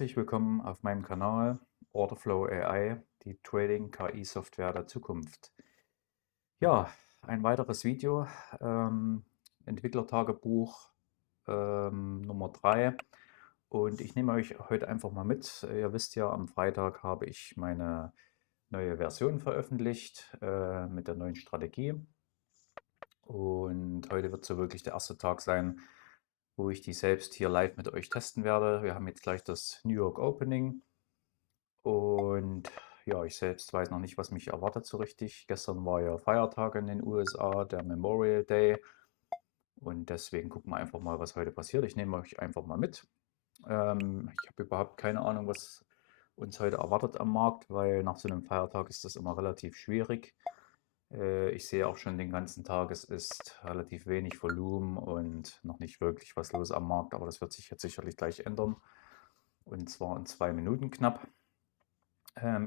Herzlich willkommen auf meinem Kanal OrderFlowAi, die Trading-KI-Software der Zukunft. Ja, ein weiteres Video, Entwicklertagebuch Nummer 3, und ich nehme euch heute einfach mal mit. Ihr wisst ja, am Freitag habe ich meine neue Version veröffentlicht mit der neuen Strategie, und heute wird so wirklich der erste Tag sein, wo ich die selbst hier live mit euch testen werde. Wir haben jetzt gleich das New York Opening. Und ja, ich selbst weiß noch nicht, was mich erwartet so richtig. Gestern war ja Feiertag in den USA, der Memorial Day. Und deswegen gucken wir einfach mal, was heute passiert. Ich nehme euch einfach mal mit. Ich habe überhaupt keine Ahnung, was uns heute erwartet am Markt, weil nach so einem Feiertag ist das immer relativ schwierig. Ich sehe auch schon den ganzen Tag, es ist relativ wenig Volumen und noch nicht wirklich was los am Markt. Aber das wird sich jetzt sicherlich gleich ändern. Und zwar in 2 Minuten knapp.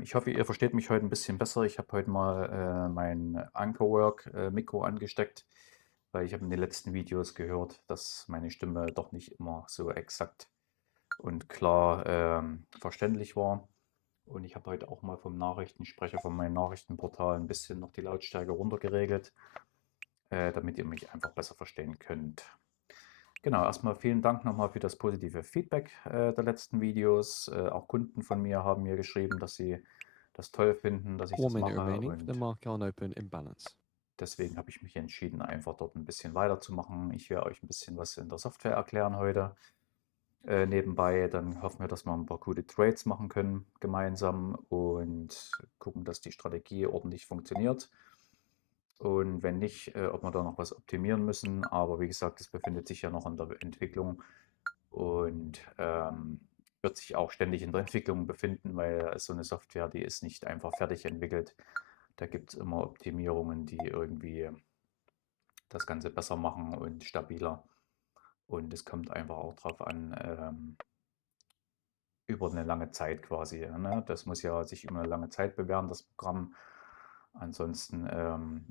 Ich hoffe, ihr versteht mich heute ein bisschen besser. Ich habe heute mal mein Anchorwork-Mikro angesteckt, weil ich habe in den letzten Videos gehört, dass meine Stimme doch nicht immer so exakt und klar verständlich war. Und ich habe heute auch mal vom Nachrichtensprecher von meinem Nachrichtenportal ein bisschen noch die Lautstärke runtergeregelt, damit ihr mich einfach besser verstehen könnt. Genau, erstmal vielen Dank nochmal für das positive Feedback der letzten Videos. Auch Kunden von mir haben mir geschrieben, dass sie das toll finden, dass ich 1 das minute mache, remaining for the und market on open imbalance. deswegen habe ich mich entschieden, einfach dort ein bisschen weiterzumachen. Ich werde euch ein bisschen was in der Software erklären heute. Nebenbei, dann hoffen wir, dass wir ein paar gute Trades machen können gemeinsam und gucken, dass die Strategie ordentlich funktioniert. Und wenn nicht, ob wir da noch was optimieren müssen. Aber wie gesagt, das befindet sich ja noch in der Entwicklung und wird sich auch ständig in der Entwicklung befinden, weil so eine Software, die ist nicht einfach fertig entwickelt. Da gibt es immer Optimierungen, die irgendwie das Ganze besser machen und stabiler. Und es kommt einfach auch darauf an, über eine lange Zeit quasi. Ne? Das muss ja sich über eine lange Zeit bewähren, das Programm. Ansonsten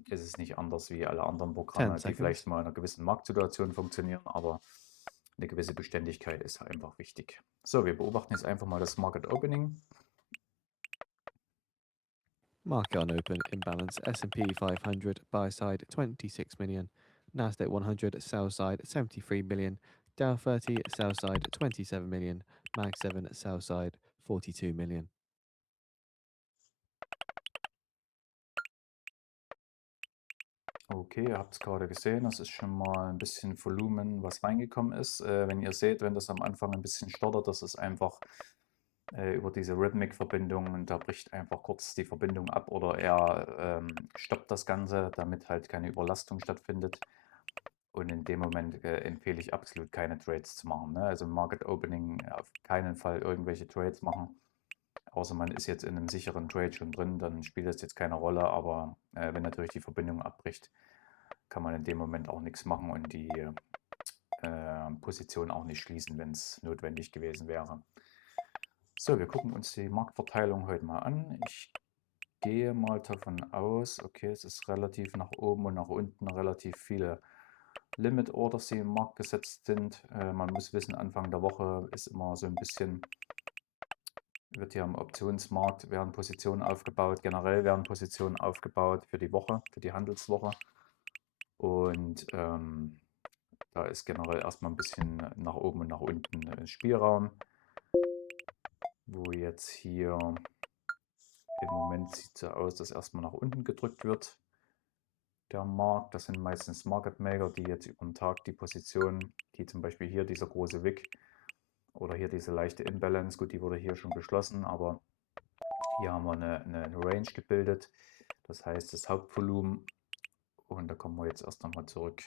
ist es nicht anders wie alle anderen 10 Programme, die vielleicht seconds. mal in einer gewissen Marktsituation funktionieren, aber eine gewisse Beständigkeit ist einfach wichtig. So, wir beobachten jetzt einfach mal das Market Opening. Market on open imbalance. S&P 500 buy side 26 million. Nasdaq 100 sell side 73 million. Dow 30 sell side 27 million. Mag 7 sell side 42 million. Okay, ihr habt es gerade gesehen, das ist schon mal ein bisschen Volumen, was reingekommen ist. Wenn ihr seht, wenn das am Anfang ein bisschen stottert, das ist einfach über diese Rhythmic-Verbindung, und da bricht einfach kurz die Verbindung ab oder er stoppt das Ganze, damit halt keine Überlastung stattfindet. Und in dem Moment empfehle ich absolut keine Trades zu machen. Ne? Also im Market Opening auf keinen Fall irgendwelche Trades machen. Außer man ist jetzt in einem sicheren Trade schon drin, dann spielt das jetzt keine Rolle. Aber wenn natürlich die Verbindung abbricht, kann man in dem Moment auch nichts machen und die Position auch nicht schließen, wenn es notwendig gewesen wäre. So, wir gucken uns die Marktverteilung heute mal an. Ich gehe mal davon aus, okay, es ist relativ nach oben und nach unten relativ viele Limit Orders, die im Markt gesetzt sind. Man muss wissen, Anfang der Woche ist immer so ein bisschen, wird hier am Optionsmarkt, werden Positionen aufgebaut, generell werden Positionen aufgebaut für die Woche, für die Handelswoche. Und da ist generell erstmal ein bisschen nach oben und nach unten Spielraum, wo jetzt hier im Moment sieht es so aus, dass erstmal nach unten gedrückt wird. Der Markt, das sind meistens Market Maker, die jetzt über den Tag die Position, die zum Beispiel hier dieser große Wick oder hier diese leichte Imbalance, gut, die wurde hier schon geschlossen, aber hier haben wir eine Range gebildet. Das heißt, das Hauptvolumen, und da kommen wir jetzt erst nochmal zurück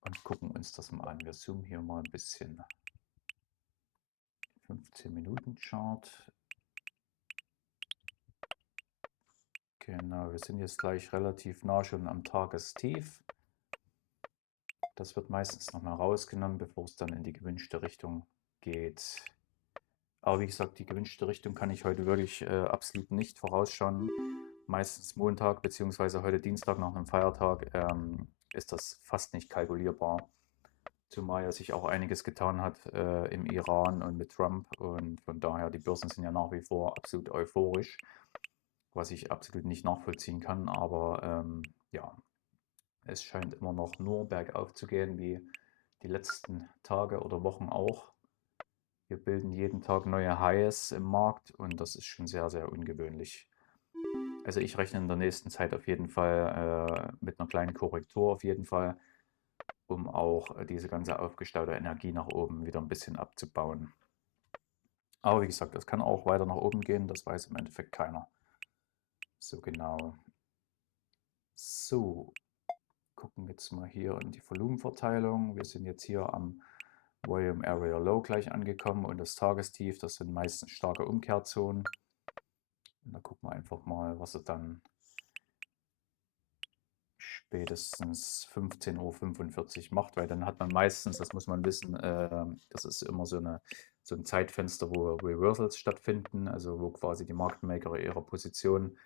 und gucken uns das mal an. Wir zoomen hier mal ein bisschen. 15-Minuten-Chart. Genau, wir sind jetzt gleich relativ nah schon am Tagestief. Das wird meistens nochmal rausgenommen, bevor es dann in die gewünschte Richtung geht. Aber wie gesagt, die gewünschte Richtung kann ich heute wirklich absolut nicht vorausschauen. Meistens Montag bzw. heute Dienstag nach einem Feiertag ist das fast nicht kalkulierbar. zumal ja sich auch einiges getan hat im Iran und mit Trump, und von daher, die Börsen sind ja nach wie vor absolut euphorisch, was ich absolut nicht nachvollziehen kann, aber ja, es scheint immer noch nur bergauf zu gehen, wie die letzten Tage oder Wochen auch. Wir bilden jeden Tag neue Highs im Markt und das ist schon sehr, sehr ungewöhnlich. Also ich rechne in der nächsten Zeit auf jeden Fall mit einer kleinen Korrektur auf jeden Fall, um auch diese ganze aufgestaute Energie nach oben wieder ein bisschen abzubauen. Aber wie gesagt, das kann auch weiter nach oben gehen, das weiß im Endeffekt keiner so genau. So, gucken jetzt mal hier in die Volumenverteilung. Wir sind jetzt hier am Volume Area Low gleich angekommen und das Tagestief, das sind meistens starke Umkehrzonen. Und da gucken wir einfach mal, was er dann spätestens 15:45 Uhr macht, weil dann hat man meistens, das muss man wissen, das ist immer so ein Zeitfenster, wo Reversals stattfinden, also wo quasi die Marktmaker ihre Position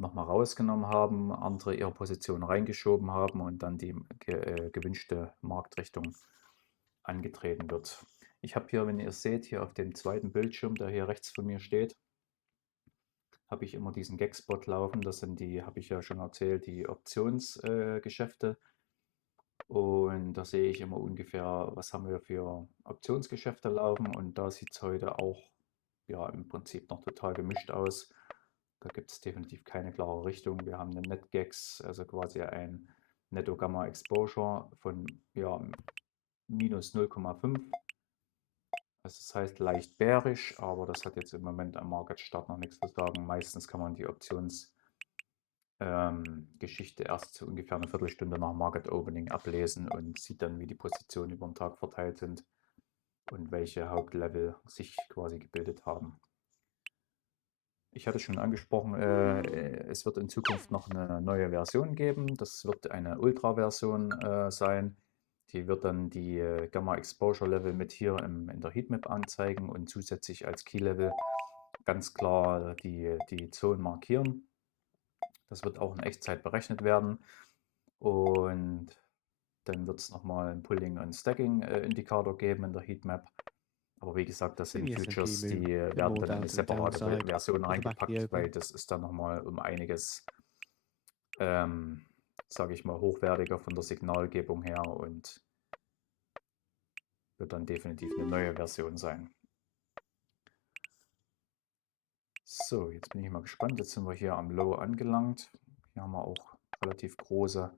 nochmal rausgenommen haben, andere ihre Position reingeschoben haben und dann die gewünschte Marktrichtung angetreten wird. Ich habe hier, wenn ihr es seht, hier auf dem zweiten Bildschirm, der hier rechts von mir steht, habe ich immer diesen Gag-Spot laufen. Das sind die, habe ich ja schon erzählt, die Optionsgeschäfte. Und da sehe ich immer ungefähr, was haben wir für Optionsgeschäfte laufen. Und da sieht es heute auch ja, im Prinzip noch total gemischt aus. Da gibt es definitiv keine klare Richtung. Wir haben eine NetGax, also quasi ein Netto Gamma Exposure von ja, minus 0,5. Also das heißt leicht bärisch, aber das hat jetzt im Moment am Market Start noch nichts zu sagen. Meistens kann man die Optionsgeschichte erst so ungefähr eine Viertelstunde nach Market Opening ablesen und sieht dann, wie die Positionen über den Tag verteilt sind und welche Hauptlevel sich quasi gebildet haben. Ich hatte schon angesprochen, es wird in Zukunft noch eine neue Version geben. Das wird eine Ultra-Version sein. Die wird dann die Gamma Exposure Level mit hier in der Heatmap anzeigen und zusätzlich als Key Level ganz klar die Zonen markieren. Das wird auch in Echtzeit berechnet werden. Und dann wird es nochmal einen Pulling- und Stacking-Indikator geben in der Heatmap. Aber wie gesagt, das Then sind the S&P Futures, die moved a bit werden more dann in down eine to the separate downside Version off the back of the reingepackt, weil open. das ist dann nochmal um einiges, sage ich mal, hochwertiger von der Signalgebung her und wird dann definitiv eine neue Version sein. So, jetzt bin ich mal gespannt. Jetzt sind wir hier am Low angelangt. Hier haben wir auch relativ große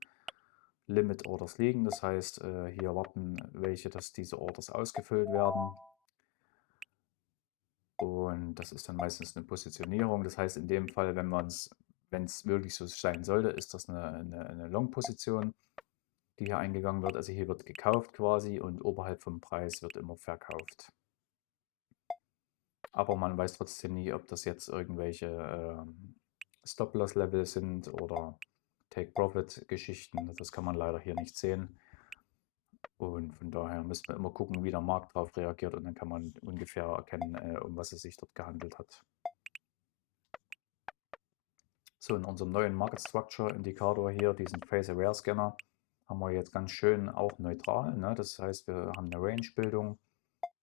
Limit Orders liegen. Das heißt, hier warten welche, dass diese Orders ausgefüllt werden. Und das ist dann meistens eine Positionierung. Das heißt, in dem Fall, wenn es wirklich so sein sollte, ist das eine Long-Position, die hier eingegangen wird. Also hier wird gekauft quasi und oberhalb vom Preis wird immer verkauft. Aber man weiß trotzdem nie, ob das jetzt irgendwelche Stop-Loss-Level sind oder Take-Profit-Geschichten. Das kann man leider hier nicht sehen. Und von daher müssen wir immer gucken, wie der Markt darauf reagiert und dann kann man ungefähr erkennen, um was es sich dort gehandelt hat. So, in unserem neuen Market Structure Indikator hier, diesen Phase Aware Scanner, haben wir jetzt ganz schön auch neutral. Ne? Das heißt, wir haben eine Range-Bildung,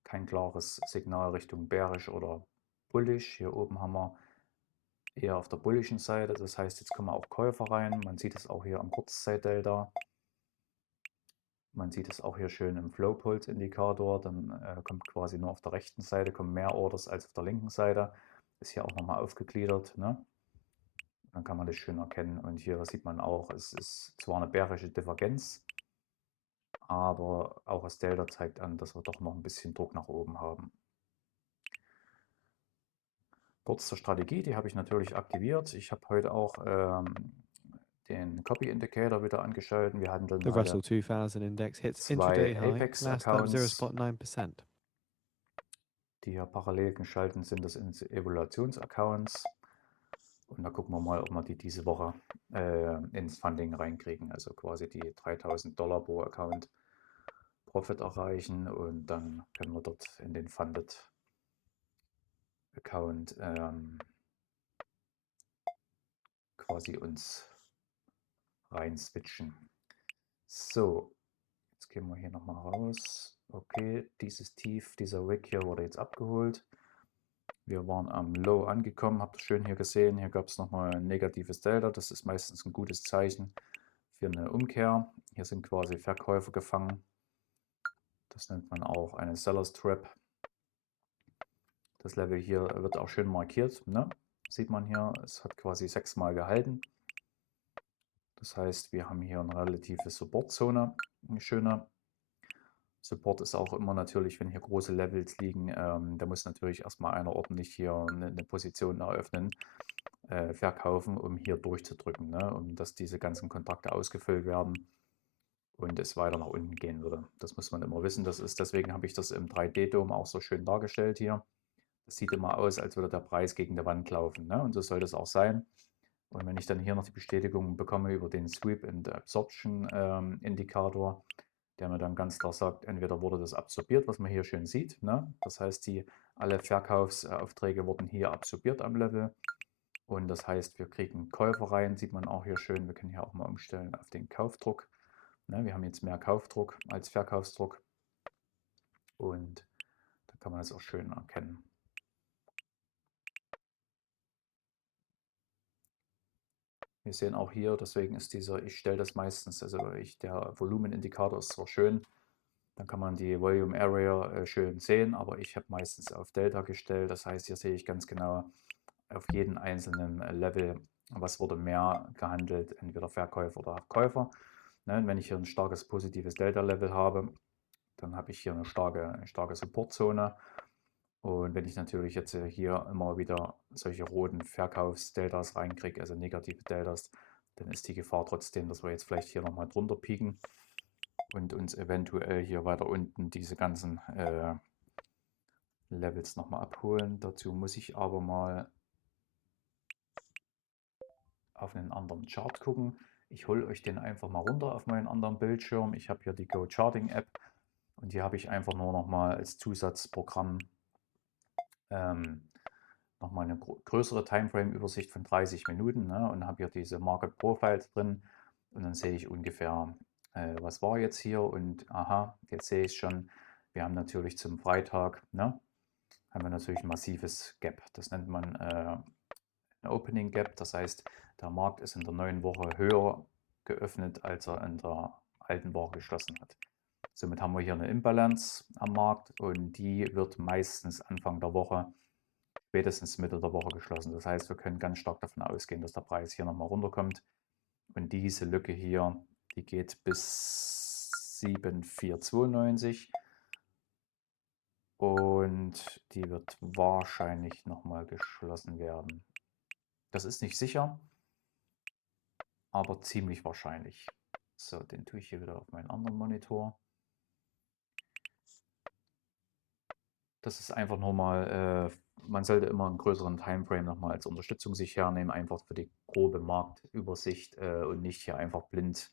kein klares Signal Richtung bearish oder bullish. Hier oben haben wir eher auf der bullischen Seite. Das heißt, jetzt kommen auch Käufer rein. Man sieht es auch hier am Kurzzeitdelta. Man sieht es auch hier schön im Flow-Pulse-Indikator. Dann kommt quasi nur auf der rechten Seite kommen mehr Orders als auf der linken Seite. Ist hier auch nochmal aufgegliedert. Ne? Dann kann man das schön erkennen. Und hier sieht man auch, es ist zwar eine bärische Divergenz, aber auch das Delta zeigt an, dass wir doch noch ein bisschen Druck nach oben haben. Kurz zur Strategie, die habe ich natürlich aktiviert. Ich habe heute auch den Copy Indicator wieder angeschaltet. Wir handeln The heute Russell 2000 index hits zwei intraday high, last up Apex-Accounts, 0.9%. die hier parallel geschaltet sind. Das sind Evaluationsaccounts. Und da gucken wir mal, ob wir die diese Woche ins Funding reinkriegen. Also quasi die $3000 pro Account Profit erreichen und dann können wir dort in den Funded Account quasi uns rein switchen. So, jetzt Jetzt gehen wir hier nochmal raus. Okay, dieses Tief, dieser Wick hier wurde jetzt abgeholt. Wir waren am Low angekommen, habt ihr schön hier gesehen. Hier gab es nochmal ein negatives Delta. Das ist meistens ein gutes Zeichen für eine Umkehr. Hier sind quasi Verkäufer gefangen. Das nennt man auch eine Seller's Trap. Das Level hier wird auch schön markiert. Ne? Sieht man hier, es hat quasi 6-mal gehalten. Das heißt, wir haben hier eine relative Supportzone. Eine schöne. Support ist auch immer natürlich, wenn hier große Levels liegen, da muss natürlich erstmal einer ordentlich hier eine Position eröffnen, verkaufen, um hier durchzudrücken, ne? Um dass diese ganzen Kontakte ausgefüllt werden und es weiter nach unten gehen würde. Das muss man immer wissen. Deswegen habe ich das im 3D-Dom auch so schön dargestellt hier. Das sieht immer aus, als würde der Preis gegen die Wand laufen, ne? Und so soll das auch sein. Und wenn ich dann hier noch die Bestätigung bekomme über den Sweep and Absorption Indikator, der mir dann ganz klar sagt, entweder wurde das absorbiert, was man hier schön sieht, ne? Das heißt, alle Verkaufsaufträge wurden hier absorbiert am Level. Und das heißt, wir kriegen Käufer rein, sieht man auch hier schön. Wir können hier auch mal umstellen auf den Kaufdruck. Ne? Wir haben jetzt mehr Kaufdruck als Verkaufsdruck. Und da kann man das auch schön erkennen. Wir sehen auch hier, deswegen ist ich stelle das meistens, der Volumenindikator ist zwar schön, dann kann man die Volume Area schön sehen, aber ich habe meistens auf Delta gestellt. Das heißt, hier sehe ich ganz genau auf jeden einzelnen Level, was wurde mehr gehandelt, entweder Verkäufer oder Käufer. Ne, wenn ich hier ein starkes positives Delta-Level habe, dann habe ich hier eine starke Supportzone. Und wenn ich natürlich jetzt hier immer wieder solche roten Verkaufsdeltas reinkriege, also negative Deltas, dann ist die Gefahr trotzdem, dass wir jetzt vielleicht hier nochmal drunter pieken und uns eventuell hier weiter unten diese ganzen Levels nochmal abholen. Dazu muss ich aber mal auf einen anderen Chart gucken. Ich hole euch den einfach mal runter auf meinen anderen Bildschirm. Ich habe hier die Go Charting App und die habe ich einfach nur nochmal als Zusatzprogramm nochmal eine größere Timeframe-Übersicht von 30 Minuten, ne, und habe hier diese Market Profiles drin und dann sehe ich ungefähr, was war jetzt hier und aha, jetzt sehe ich schon, wir haben natürlich zum Freitag, ne, haben wir natürlich ein massives Gap. Das nennt man ein Opening Gap, das heißt, der Markt ist in der neuen Woche höher geöffnet, als er in der alten Woche geschlossen hat. Somit haben wir hier eine Imbalance am Markt und die wird meistens Anfang der Woche, spätestens Mitte der Woche geschlossen. Das heißt, wir können ganz stark davon ausgehen, dass der Preis hier nochmal runterkommt. Und diese Lücke hier, die geht bis 7,492 und die wird wahrscheinlich nochmal geschlossen werden. Das ist nicht sicher, aber ziemlich wahrscheinlich. So, den tue ich hier wieder auf meinen anderen Monitor. Das ist einfach nur mal, man sollte immer einen größeren Timeframe nochmal als Unterstützung sich hernehmen, einfach für die grobe Marktübersicht und nicht hier einfach blind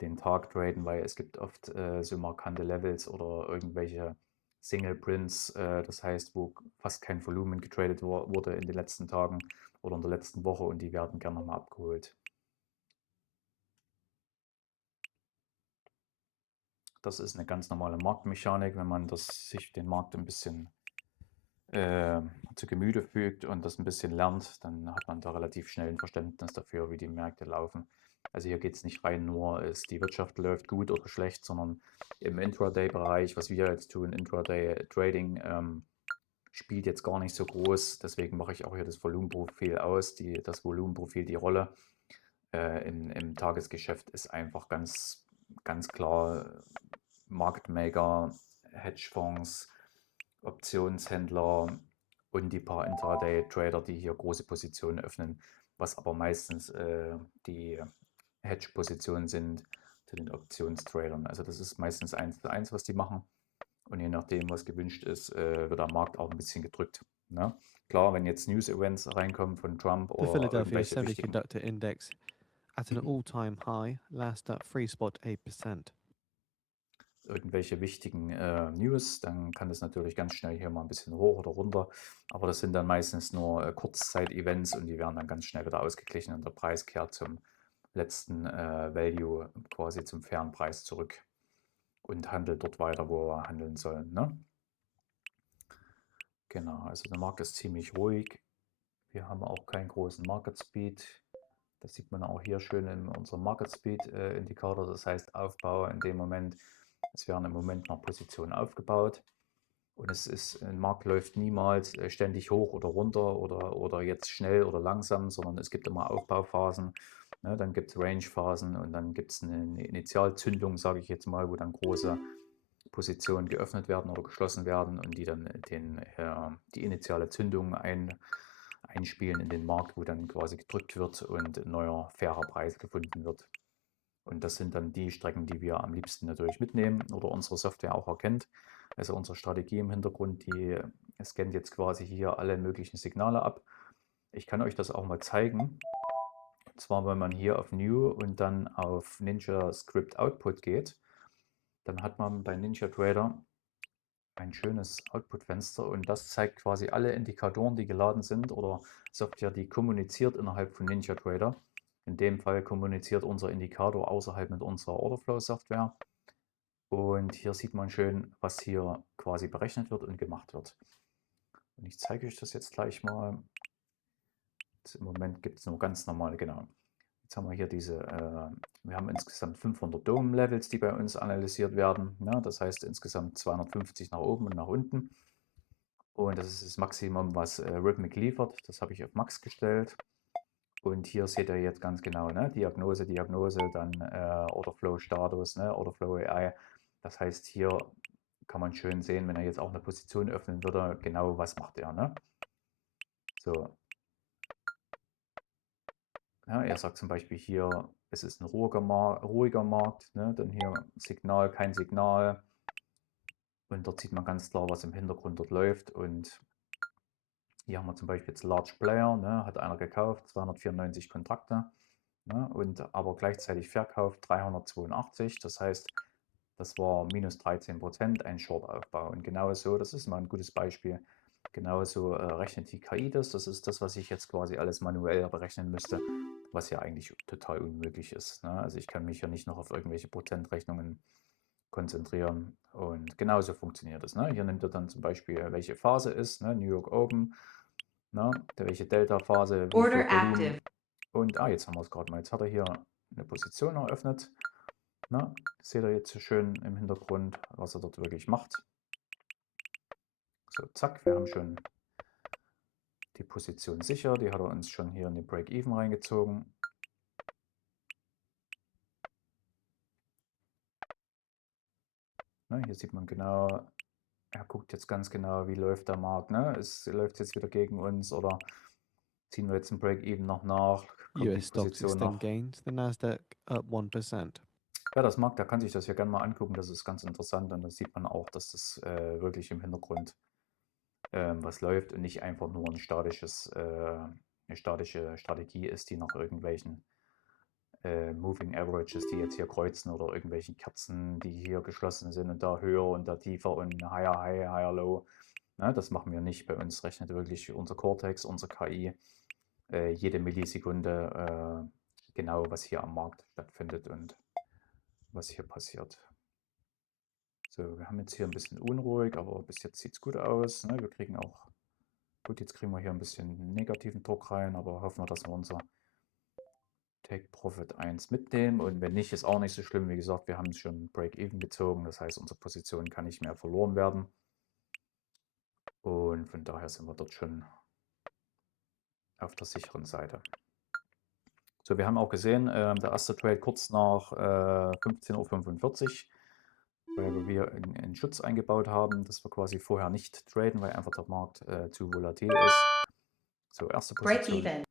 den Tag traden, weil es gibt oft so markante Levels oder irgendwelche Single Prints, das heißt, wo fast kein Volumen getradet wurde in den letzten Tagen oder in der letzten Woche und die werden gerne nochmal abgeholt. Das ist eine ganz normale Marktmechanik, wenn man sich den Markt ein bisschen zu Gemüte fügt und das ein bisschen lernt, dann hat man da relativ schnell ein Verständnis dafür, wie die Märkte laufen. Also hier geht es nicht rein nur, ist die Wirtschaft läuft gut oder schlecht, sondern im Intraday-Bereich, was wir jetzt tun, Intraday-Trading, spielt jetzt gar nicht so groß. Deswegen mache ich auch hier das Volumenprofil aus. Das Volumenprofil, die Rolle im Tagesgeschäft ist einfach ganz klar Market Maker, Hedgefonds, Optionshändler und die paar Intraday-Trader, die hier große Positionen öffnen, was aber meistens die Hedge-Positionen sind zu den Optionstradern. Also das ist meistens 1:1, was die machen. Und je nachdem, was gewünscht ist, wird der Markt auch ein bisschen gedrückt. Ne? Klar, wenn jetzt News-Events reinkommen von Trump The oder Philadelphia irgendwelche wichtigen Semiconductor Index at an all-time high, last up 3.8%. News, dann kann das natürlich ganz schnell hier mal ein bisschen hoch oder runter. Aber das sind dann meistens nur Kurzzeit-Events und die werden dann ganz schnell wieder ausgeglichen und der Preis kehrt zum letzten Value, quasi zum fairen Preis zurück. und handelt dort weiter, wo er handeln soll. Ne? Genau, also der Markt ist ziemlich ruhig. Wir haben auch keinen großen Market Speed. Das sieht man auch hier schön in unserem Market Speed Indikator. Das heißt Aufbau in dem Moment. Es werden im Moment noch Positionen aufgebaut. Und ein Markt läuft niemals ständig hoch oder runter oder jetzt schnell oder langsam, sondern es gibt immer Aufbauphasen. Ne? Dann gibt es Range-Phasen und dann gibt es eine Initialzündung, sage ich jetzt mal, wo dann große Positionen geöffnet werden oder geschlossen werden und die dann die initiale Zündung einspielen in den Markt, wo dann quasi gedrückt wird und ein neuer fairer Preis gefunden wird. Und das sind dann die Strecken, die wir am liebsten natürlich mitnehmen oder unsere Software auch erkennt. Also unsere Strategie im Hintergrund, die scannt jetzt quasi hier alle möglichen Signale ab. Ich kann euch das auch mal zeigen. Und zwar, wenn man hier auf New und dann auf Ninja Script Output geht, dann hat man bei Ninja Trader ein schönes Output-Fenster und das zeigt quasi alle Indikatoren, die geladen sind oder Software, die kommuniziert innerhalb von Ninja Trader. In dem Fall kommuniziert unser Indikator außerhalb mit unserer Orderflow-Software. Und hier sieht man schön, was hier quasi berechnet wird und gemacht wird. Und ich zeige euch das jetzt gleich mal. Jetzt Im Moment gibt es nur ganz normale, genau. Jetzt haben wir hier wir haben insgesamt 500 Dome-Levels, die bei uns analysiert werden. Ja, das heißt insgesamt 250 nach oben und nach unten. Und das ist das Maximum, was Rhythmic liefert. Das habe ich auf Max gestellt. Und hier seht ihr jetzt ganz genau, ne? Diagnose, dann Orderflow-Status, ne? OrderFlowAi. Das heißt, hier kann man schön sehen, wenn er jetzt auch eine Position öffnen würde, genau was macht er. Ne? So, ja, er sagt zum Beispiel hier, es ist ein ruhiger Markt, ne? Dann hier Signal, kein Signal. Und dort sieht man ganz klar, was im Hintergrund dort läuft. Und hier haben wir zum Beispiel jetzt Large Player, ne? Hat einer gekauft, 294 Kontrakte. Ne? Und aber gleichzeitig verkauft 382. Das heißt, das war minus 13%, ein Short-Aufbau. Und genau so, das ist mal ein gutes Beispiel, genauso rechnet die KI das. Das ist das, was ich jetzt quasi alles manuell berechnen müsste, was ja eigentlich total unmöglich ist. Ne? Also ich kann mich ja nicht noch auf irgendwelche Prozentrechnungen konzentrieren. Und genauso funktioniert es. Ne? Hier nimmt er dann zum Beispiel, welche Phase ist, ne? New York Open, ne? Welche Delta-Phase, wie viel Order Volumen. active. Und jetzt haben wir es gerade mal. Jetzt hat er hier eine Position eröffnet. Na, seht ihr jetzt so schön im Hintergrund, was er dort wirklich macht. So, zack, wir haben schon die Position sicher. Die hat er uns schon hier in den Break-Even reingezogen. Ne, hier sieht man genau, er guckt jetzt ganz genau, wie läuft der Markt. Ne? Läuft jetzt wieder gegen uns oder ziehen wir jetzt ein Break-Even noch nach? Kommt die US stocks Position extend noch? gains, the Nasdaq up 1%. Wer das mag, der kann sich das hier gerne mal angucken. Das ist ganz interessant und da sieht man auch, dass das wirklich im Hintergrund was läuft und nicht einfach nur eine statische Strategie ist, die nach irgendwelchen Moving Averages, die jetzt hier kreuzen oder irgendwelchen Kerzen, die hier geschlossen sind und da höher und da tiefer und higher high, higher low. Ne, das machen wir nicht. Bei uns rechnet wirklich unser Cortex, unsere KI, jede Millisekunde genau, was hier am Markt stattfindet und was hier passiert. So, wir haben jetzt hier ein bisschen unruhig, aber bis jetzt sieht es gut aus. Ne? Wir kriegen auch, gut, jetzt kriegen wir hier ein bisschen negativen Druck rein, aber hoffen wir, dass wir unser Take Profit 1 mitnehmen. Und wenn nicht, ist auch nicht so schlimm. Wie gesagt, wir haben es schon Break-Even gezogen. Das heißt, unsere Position kann nicht mehr verloren werden. Und von daher sind wir dort schon auf der sicheren Seite. So, wir haben auch gesehen, der erste Trade kurz nach 15:45 Uhr, weil wir einen Schutz eingebaut haben, dass wir quasi vorher nicht traden, weil einfach der Markt zu volatil ist. So, Break even.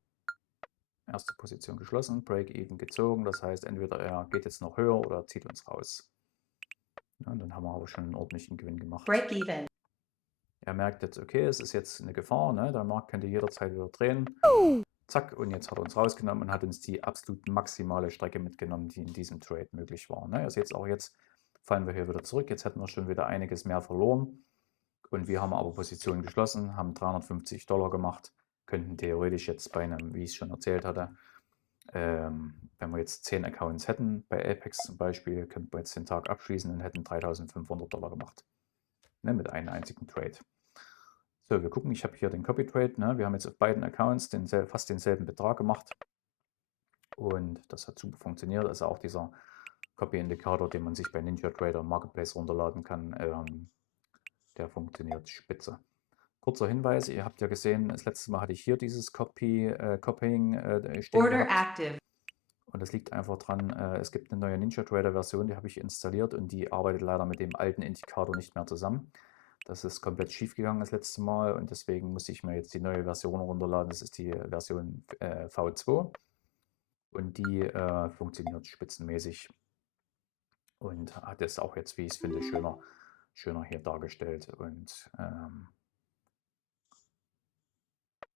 erste Position geschlossen, Break-Even gezogen. Das heißt, entweder er geht jetzt noch höher oder zieht uns raus. Ja, und dann haben wir aber schon einen ordentlichen Gewinn gemacht. Break even. Er merkt jetzt, okay, es ist jetzt eine Gefahr, ne? Der Markt könnte jederzeit wieder drehen. Zack, und jetzt hat er uns rausgenommen und hat uns die absolut maximale Strecke mitgenommen, die in diesem Trade möglich war. Ne? Ihr seht auch jetzt, fallen wir hier wieder zurück. Jetzt hätten wir schon wieder einiges mehr verloren. Und wir haben aber Positionen geschlossen, haben $350 gemacht, könnten theoretisch jetzt bei einem, wie ich es schon erzählt hatte, Wenn wir jetzt 10 Accounts hätten, bei Apex zum Beispiel, könnten wir jetzt den Tag abschließen und hätten $3.500 gemacht. Ne, mit einem einzigen Trade. So, wir gucken, ich habe hier den Copy Trade. Ne? Wir haben jetzt auf beiden Accounts fast denselben Betrag gemacht. Und das hat super funktioniert. Also auch dieser Copy-Indikator, den man sich bei Ninja Trader Marketplace runterladen kann, der funktioniert spitze. Kurzer Hinweis, ihr habt ja gesehen, das letzte Mal hatte ich hier dieses Copying stehen Order gehabt. active. Und das liegt einfach dran, es gibt eine neue Ninja Trader Version, die habe ich installiert und die arbeitet leider mit dem alten Indikator nicht mehr zusammen. Das ist komplett schief gegangen das letzte Mal und deswegen musste ich mir jetzt die neue Version runterladen. Das ist die Version V2 und die funktioniert spitzenmäßig und hat es auch jetzt, wie ich es finde, schöner hier dargestellt. Und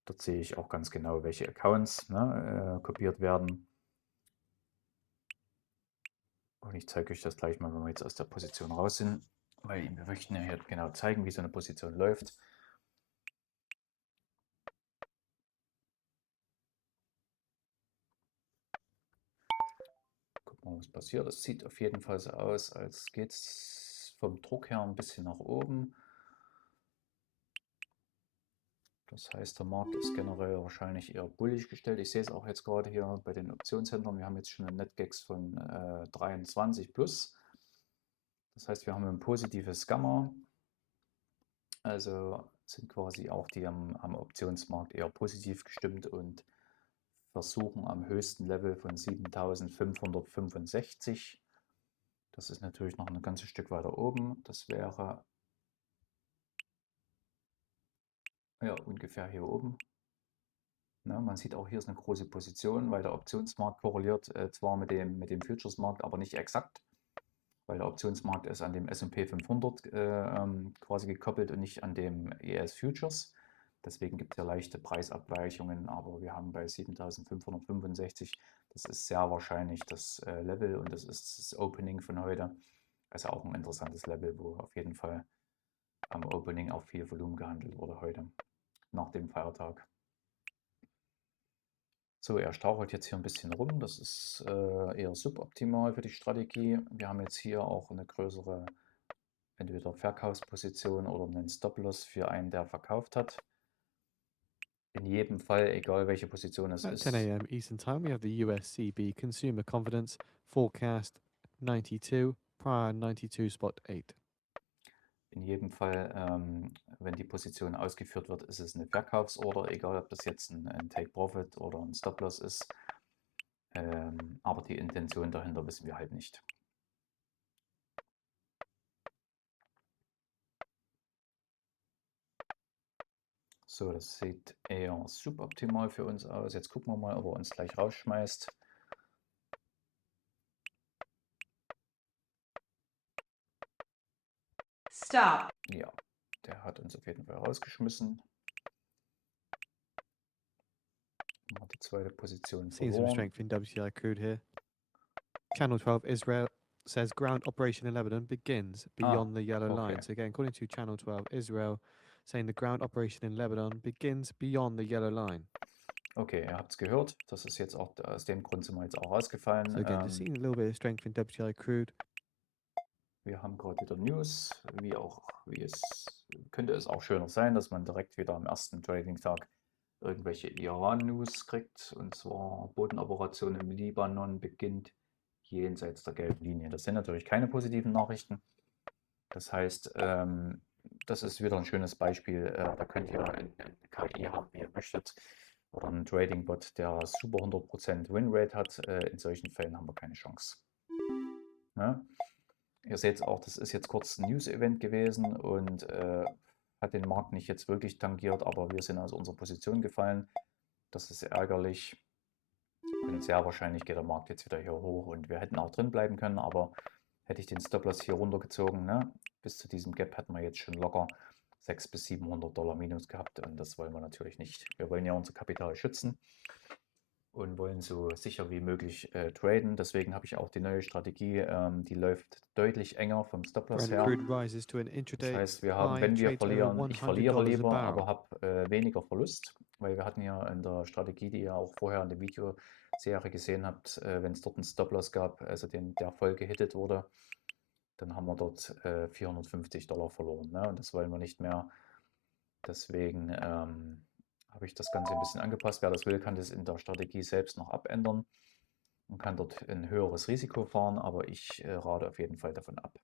dort sehe ich auch ganz genau, welche Accounts kopiert werden. Und ich zeige euch das gleich mal, wenn wir jetzt aus der Position raus sind, weil wir möchten ja hier genau zeigen, wie so eine Position läuft. Gucken wir mal, was passiert. Es sieht auf jeden Fall so aus, als geht es vom Druck her ein bisschen nach oben. Das heißt, der Markt ist generell wahrscheinlich eher bullig gestellt. Ich sehe es auch jetzt gerade hier bei den Optionshändlern. Wir haben jetzt schon einen Netgex von 23 plus. Das heißt, wir haben ein positives Gamma. Also sind quasi auch die am Optionsmarkt eher positiv gestimmt und versuchen am höchsten Level von 7565. Das ist natürlich noch ein ganzes Stück weiter oben. Das wäre ja ungefähr hier oben. Na, man sieht auch, hier ist eine große Position, weil der Optionsmarkt korreliert zwar mit dem Futures-Markt, aber nicht exakt, weil der Optionsmarkt ist an dem S&P 500 quasi gekoppelt und nicht an dem ES Futures. Deswegen gibt es ja leichte Preisabweichungen, aber wir haben bei 7565, das ist sehr wahrscheinlich das Level und das ist das Opening von heute. Also auch ein interessantes Level, wo auf jeden Fall am Opening auch viel Volumen gehandelt wurde heute, nach dem Feiertag. So, er strauchelt jetzt hier ein bisschen rum. Das ist eher suboptimal für die Strategie. Wir haben jetzt hier auch eine größere entweder Verkaufsposition oder einen Stop-Loss für einen, der verkauft hat. In jedem Fall, egal welche Position es At 10 ist, a.m. Eastern Time, we have the USCB Consumer Confidence forecast 92, prior 92.8. in jedem Fall, wenn die Position ausgeführt wird, ist es eine Verkaufsorder, egal ob das jetzt ein Take-Profit oder ein Stop-Loss ist. Aber die Intention dahinter wissen wir halt nicht. So, das sieht eher suboptimal für uns aus. Jetzt gucken wir mal, ob er uns gleich rausschmeißt. Stop. Ja, der hat uns auf jeden Fall rausgeschmissen. Hat die zweite Position Seeing some verloren. strength in WTI crude here. Channel 12 Israel says ground operation in Lebanon begins beyond the yellow okay. line. So again, according to Channel 12 Israel, saying the ground operation in Lebanon begins beyond the yellow line. Okay, ihr habt es gehört. Das ist jetzt auch, aus dem Grund sind wir jetzt auch rausgefallen. So again, just seeing a little bit of strength in WTI crude. Wir haben gerade wieder News, könnte es auch schöner sein, dass man direkt wieder am ersten Trading-Tag irgendwelche Iran-News kriegt. Und zwar Bodenoperation im Libanon beginnt jenseits der gelben Linie. Das sind natürlich keine positiven Nachrichten. Das heißt, das ist wieder ein schönes Beispiel. Da könnt ihr eine KI haben, wie ihr möchtet, oder einen Trading-Bot, der super 100% Winrate hat. In solchen Fällen haben wir keine Chance. Ne? Ihr seht auch, das ist jetzt kurz ein News-Event gewesen und hat den Markt nicht jetzt wirklich tangiert, aber wir sind aus unserer Position gefallen. Das ist ärgerlich. Und sehr wahrscheinlich geht der Markt jetzt wieder hier hoch und wir hätten auch drin bleiben können, aber hätte ich den Stop-Loss hier runtergezogen, ne, bis zu diesem Gap hätten wir jetzt schon locker 600 bis 700 Dollar Minus gehabt und das wollen wir natürlich nicht. Wir wollen ja unser Kapital schützen und wollen so sicher wie möglich traden. Deswegen habe ich auch die neue Strategie, die läuft deutlich enger vom Stop-Loss Brent her. crude rises to an Das intraday heißt, wir haben, high, wenn wir trades over verlieren, ich verliere $100 a lieber, barrel. aber habe weniger Verlust. weil wir hatten ja in der Strategie, die ihr auch vorher in der Videoserie gesehen habt, wenn es dort einen Stop-Loss gab, also der voll gehittet wurde, dann haben wir dort $450 verloren. Ne? Und das wollen wir nicht mehr. Deswegen habe ich das Ganze ein bisschen angepasst. Wer das will, kann das in der Strategie selbst noch abändern und kann dort ein höheres Risiko fahren, aber ich rate auf jeden Fall davon ab.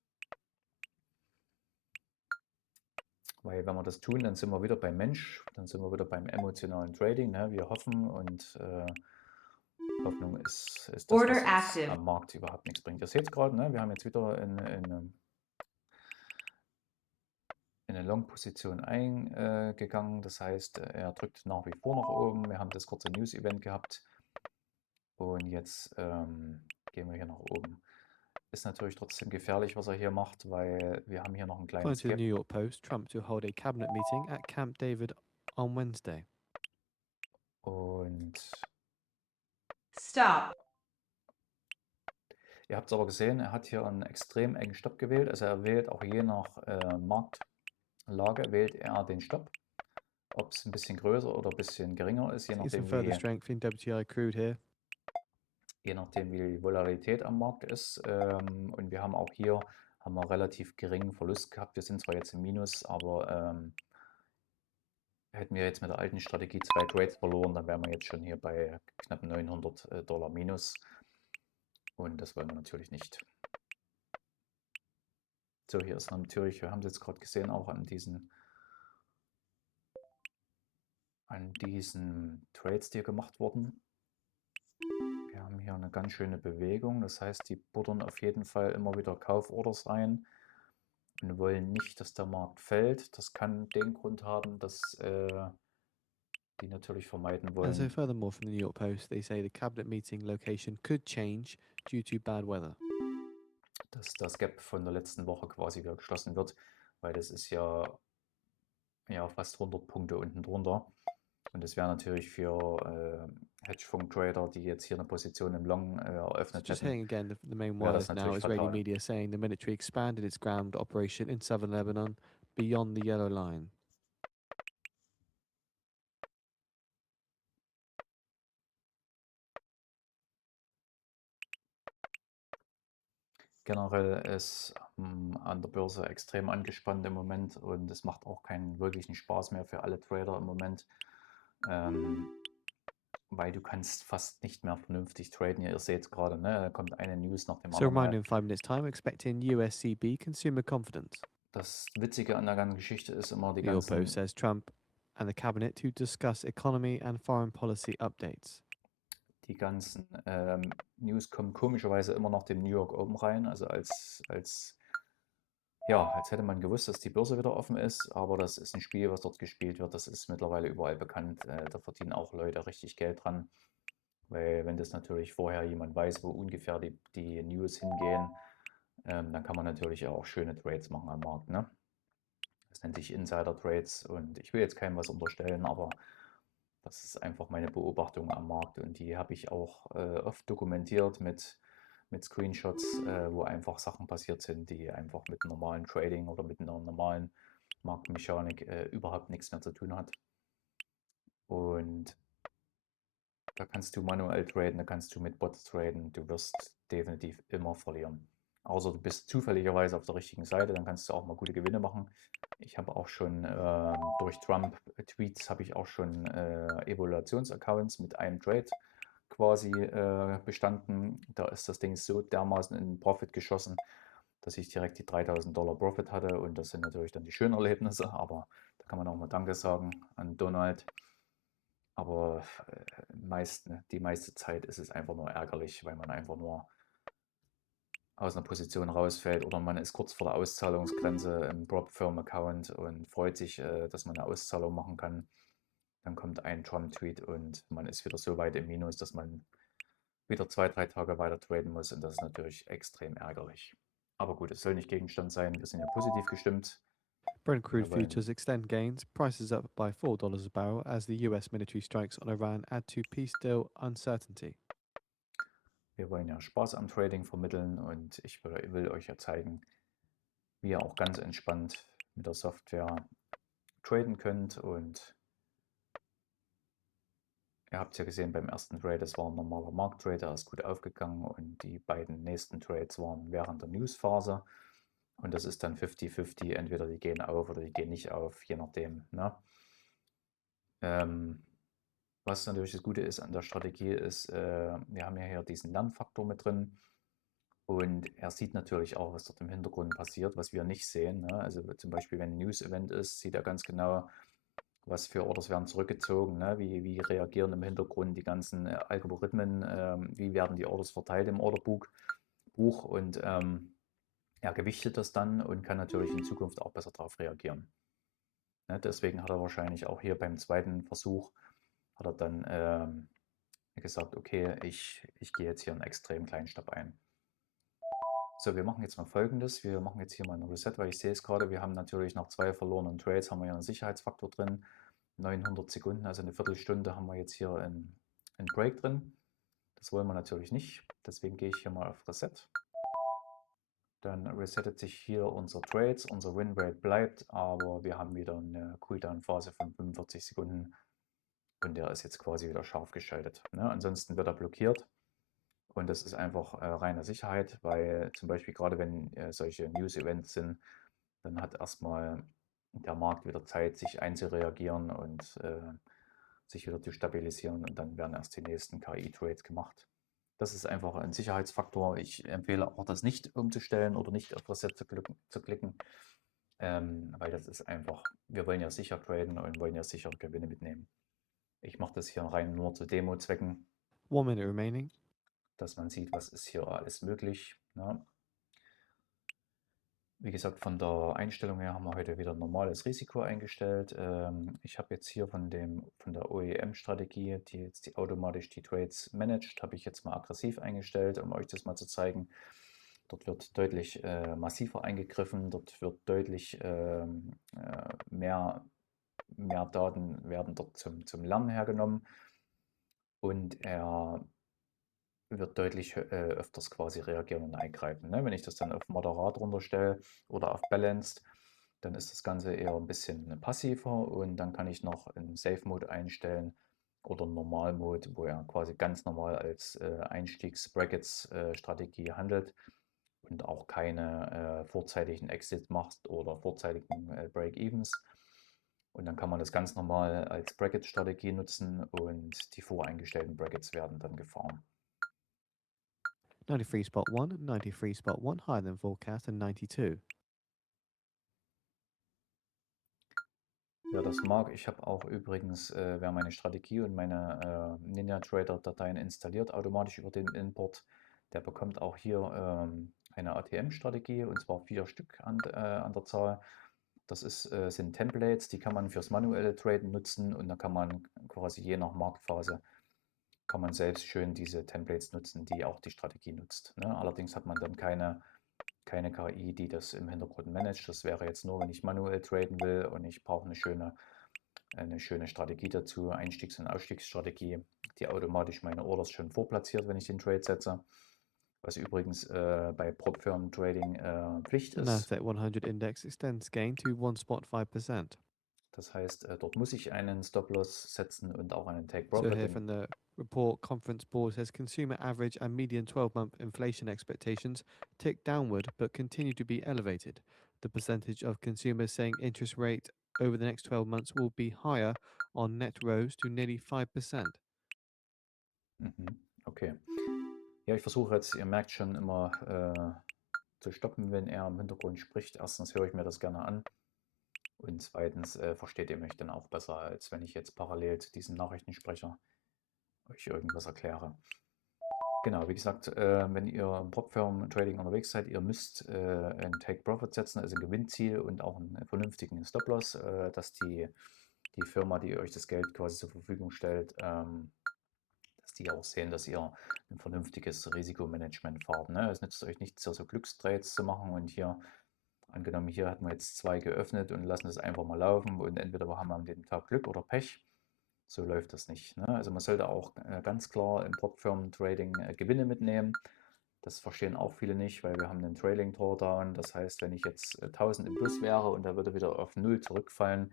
Weil wenn wir das tun, dann sind wir wieder beim Mensch, dann sind wir wieder beim emotionalen Trading. Ne? Wir hoffen und Hoffnung ist das, Order was uns active. am Markt überhaupt nichts bringt. Ihr seht es gerade, ne? Wir haben jetzt wieder in eine Long-Position eingegangen. Das heißt, er drückt nach wie vor nach oben. Wir haben das kurze News-Event gehabt und jetzt gehen wir hier nach oben. Ist natürlich trotzdem gefährlich, was er hier macht, weil wir haben hier noch ein According kleines to the Gap. New York Post, Trump to hold a cabinet meeting at Camp David on Wednesday. Und Stop. ihr habt es aber gesehen, er hat hier einen extrem engen Stopp gewählt. Also er wählt auch je nach Marktlage, wählt er den Stopp. Ob es ein bisschen größer oder ein bisschen geringer ist, Seeing some further strength in WTI crude here. je nachdem wie die Volatilität am Markt ist. Und wir haben auch hier relativ geringen Verlust gehabt. Wir sind zwar jetzt im Minus, aber hätten wir jetzt mit der alten Strategie 2 Trades verloren, dann wären wir jetzt schon hier bei knapp $900 minus. Und das wollen wir natürlich nicht. So, hier ist natürlich, wir haben es jetzt gerade gesehen, auch an diesen Trades, die hier gemacht wurden. Wir haben hier eine ganz schöne Bewegung. Das heißt, die buttern auf jeden Fall immer wieder Kauforders rein und wollen nicht, dass der Markt fällt. Das kann den Grund haben, dass die natürlich vermeiden And so wollen, furthermore from the New York Post, they say the cabinet meeting location could change due to bad weather. dass das Gap von der letzten Woche quasi wieder geschlossen wird, weil das ist ja fast 100 Punkte unten drunter. Und das wäre natürlich für Hedgefonds-Trader, die jetzt hier eine Position im Long So eröffnet just hätten, hitting again the main wäre das wires now. natürlich Israeli fatal. media saying the military expanded its ground operation in southern Lebanon beyond the yellow line. Generell ist an der Börse extrem angespannt im Moment und es macht auch keinen wirklichen Spaß mehr für alle Trader im Moment, weil du kannst fast nicht mehr vernünftig traden. Ihr seht es gerade, ne? Da kommt eine News nach dem So anderen. reminder in 5 minutes time, expecting USCB consumer confidence. Das Witzige an der ganzen Geschichte ist immer die The New York Post ganzen says Trump and the cabinet to discuss economy and foreign policy updates. News kommen komischerweise immer nach dem New York Open rein, also als hätte man gewusst, dass die Börse wieder offen ist, aber das ist ein Spiel, was dort gespielt wird. Das ist mittlerweile überall bekannt. Da verdienen auch Leute richtig Geld dran, weil wenn das natürlich vorher jemand weiß, wo ungefähr die News hingehen, dann kann man natürlich auch schöne Trades machen am Markt. Ne? Das nennt sich Insider-Trades und ich will jetzt keinem was unterstellen, aber das ist einfach meine Beobachtung am Markt und die habe ich auch oft dokumentiert mit Screenshots, wo einfach Sachen passiert sind, die einfach mit normalen Trading oder mit einer normalen Marktmechanik überhaupt nichts mehr zu tun hat. Und da kannst du manuell traden, da kannst du mit Bots traden, du wirst definitiv immer verlieren. Außer du bist zufälligerweise auf der richtigen Seite, dann kannst du auch mal gute Gewinne machen. Ich habe auch schon durch Trump-Tweets habe ich auch schon Evaluationsaccounts mit einem Trade quasi bestanden. Da ist das Ding so dermaßen in den Profit geschossen, dass ich direkt die $3000 Profit hatte und das sind natürlich dann die schönen Erlebnisse, aber da kann man auch mal Danke sagen an Donald. Aber die meiste Zeit ist es einfach nur ärgerlich, weil man einfach nur aus einer Position rausfällt oder man ist kurz vor der Auszahlungsgrenze im Prop-Firm-Account und freut sich, dass man eine Auszahlung machen kann. Dann kommt ein Trump-Tweet und man ist wieder so weit im Minus, dass man wieder 2, 3 Tage weiter traden muss und das ist natürlich extrem ärgerlich. Aber gut, es soll nicht Gegenstand sein. Wir sind ja positiv gestimmt. Brent crude Wir wollen, futures extend gains, prices up by $4 a barrel as the US military strikes on Iran add to peace deal uncertainty. wir wollen ja Spaß am Trading vermitteln und ich will euch ja zeigen, wie ihr auch ganz entspannt mit der Software traden könnt und Ihr habt es ja gesehen beim ersten Trade, das war ein normaler Markttrade, der ist gut aufgegangen und die beiden nächsten Trades waren während der Newsphase. Und das ist dann 50-50, entweder die gehen auf oder die gehen nicht auf, je nachdem. Ne? Was natürlich das Gute ist an der Strategie ist, wir haben ja hier diesen Lernfaktor mit drin und er sieht natürlich auch, was dort im Hintergrund passiert, was wir nicht sehen. Ne? Also zum Beispiel, wenn ein News-Event ist, sieht er ganz genau, was für Orders werden zurückgezogen, ne? Wie reagieren im Hintergrund die ganzen Algorithmen, wie werden die Orders verteilt im Orderbuch und er gewichtet das dann und kann natürlich in Zukunft auch besser darauf reagieren. Ne? Deswegen hat er wahrscheinlich auch hier beim zweiten Versuch, hat er dann gesagt, okay, ich gehe jetzt hier einen extrem kleinen Stab ein. So, wir machen jetzt mal Folgendes. Wir machen jetzt hier mal ein Reset, weil ich sehe es gerade, wir haben natürlich nach 2 verlorenen Trades, haben wir hier einen Sicherheitsfaktor drin. 900 Sekunden, also eine Viertelstunde haben wir jetzt hier in Break drin. Das wollen wir natürlich nicht. Deswegen gehe ich hier mal auf Reset. Dann resettet sich hier unser Trades, unser Winrate bleibt, aber wir haben wieder eine Cooldown-Phase von 45 Sekunden und der ist jetzt quasi wieder scharf geschaltet. Ne? Ansonsten wird er blockiert. Und das ist einfach reine Sicherheit, weil zum Beispiel gerade wenn solche News-Events sind, dann hat erstmal der Markt wieder Zeit, sich einzureagieren und sich wieder zu stabilisieren und dann werden erst die nächsten KI-Trades gemacht. Das ist einfach ein Sicherheitsfaktor. Ich empfehle auch, das nicht umzustellen oder nicht auf Reset zu klicken, weil das ist einfach, wir wollen ja sicher traden und wollen ja sicher Gewinne mitnehmen. Ich mache das hier rein nur zu Demo-Zwecken, 1 minute remaining. dass man sieht, was ist hier alles möglich. Ne? Wie gesagt, von der Einstellung her haben wir heute wieder ein normales Risiko eingestellt. Ich habe jetzt hier von der OEM-Strategie, die jetzt automatisch die Trades managt, habe ich jetzt mal aggressiv eingestellt, um euch das mal zu zeigen. Dort wird deutlich massiver eingegriffen, dort wird deutlich mehr Daten werden dort zum Lernen hergenommen und er wird deutlich öfters quasi reagieren und eingreifen. Ne? Wenn ich das dann auf moderat runterstelle oder auf balanced, dann ist das Ganze eher ein bisschen passiver und dann kann ich noch einen Safe Mode einstellen oder einen Normal Mode, wo er quasi ganz normal als Einstiegs-Brackets-Strategie handelt und auch keine vorzeitigen Exits macht oder vorzeitigen Break-Evens. Und dann kann man das ganz normal als Bracket-Strategie nutzen und die voreingestellten Brackets werden dann gefahren. 93.1, 93.1, higher than forecast, and 92. Wer das mag, ich habe auch übrigens, wer meine Strategie und meine NinjaTrader-Dateien installiert, automatisch über den Import, der bekommt auch hier eine ATM-Strategie und zwar 4 Stück an der Zahl. Das sind Templates, die kann man fürs manuelle Traden nutzen und da kann man quasi je nach Marktphase kann man selbst schön diese Templates nutzen, die auch die Strategie nutzt. Ne? Allerdings hat man dann keine KI, die das im Hintergrund managt. Das wäre jetzt nur, wenn ich manuell traden will und ich brauche eine schöne Strategie dazu, Einstiegs- und Ausstiegsstrategie, die automatisch meine Orders schon vorplatziert, wenn ich den Trade setze. Was übrigens bei Prop-Firmen-Trading Pflicht The ist. Nasdaq 100 index extends gain to 1.5%. Das heißt, dort muss ich einen Stop-Loss setzen und auch einen So Take-Profit. here from the report, Conference Board says consumer average and median 12-month inflation expectations tick downward but continue to be elevated. The percentage of consumers saying interest rate over the next 12 months will be higher on net rose to nearly 5%. Okay. Ja, ich versuche jetzt, ihr merkt schon immer zu stoppen, wenn er im Hintergrund spricht. Erstens höre ich mir das gerne an und zweitens versteht ihr mich dann auch besser, als wenn ich jetzt parallel zu diesem Nachrichtensprecher euch irgendwas erkläre. Genau, wie gesagt, wenn ihr im Prop-Firmen-Trading unterwegs seid, ihr müsst ein Take-Profit setzen, also ein Gewinnziel und auch einen vernünftigen Stop-Loss, dass die Firma, die euch das Geld quasi zur Verfügung stellt, dass die auch sehen, dass ihr ein vernünftiges Risikomanagement fahrt. Ne? Es nützt euch nichts, so Glückstrades zu machen und hier, angenommen, hier hatten wir jetzt 2 geöffnet und lassen es einfach mal laufen und entweder wir haben an dem Tag Glück oder Pech. So läuft das nicht. Ne? Also man sollte auch ganz klar im Prop-Firmen-Trading Gewinne mitnehmen. Das verstehen auch viele nicht, weil wir haben einen Trailing Drawdown. Das heißt, wenn ich jetzt 1000 im Plus wäre und da würde wieder auf 0 zurückfallen,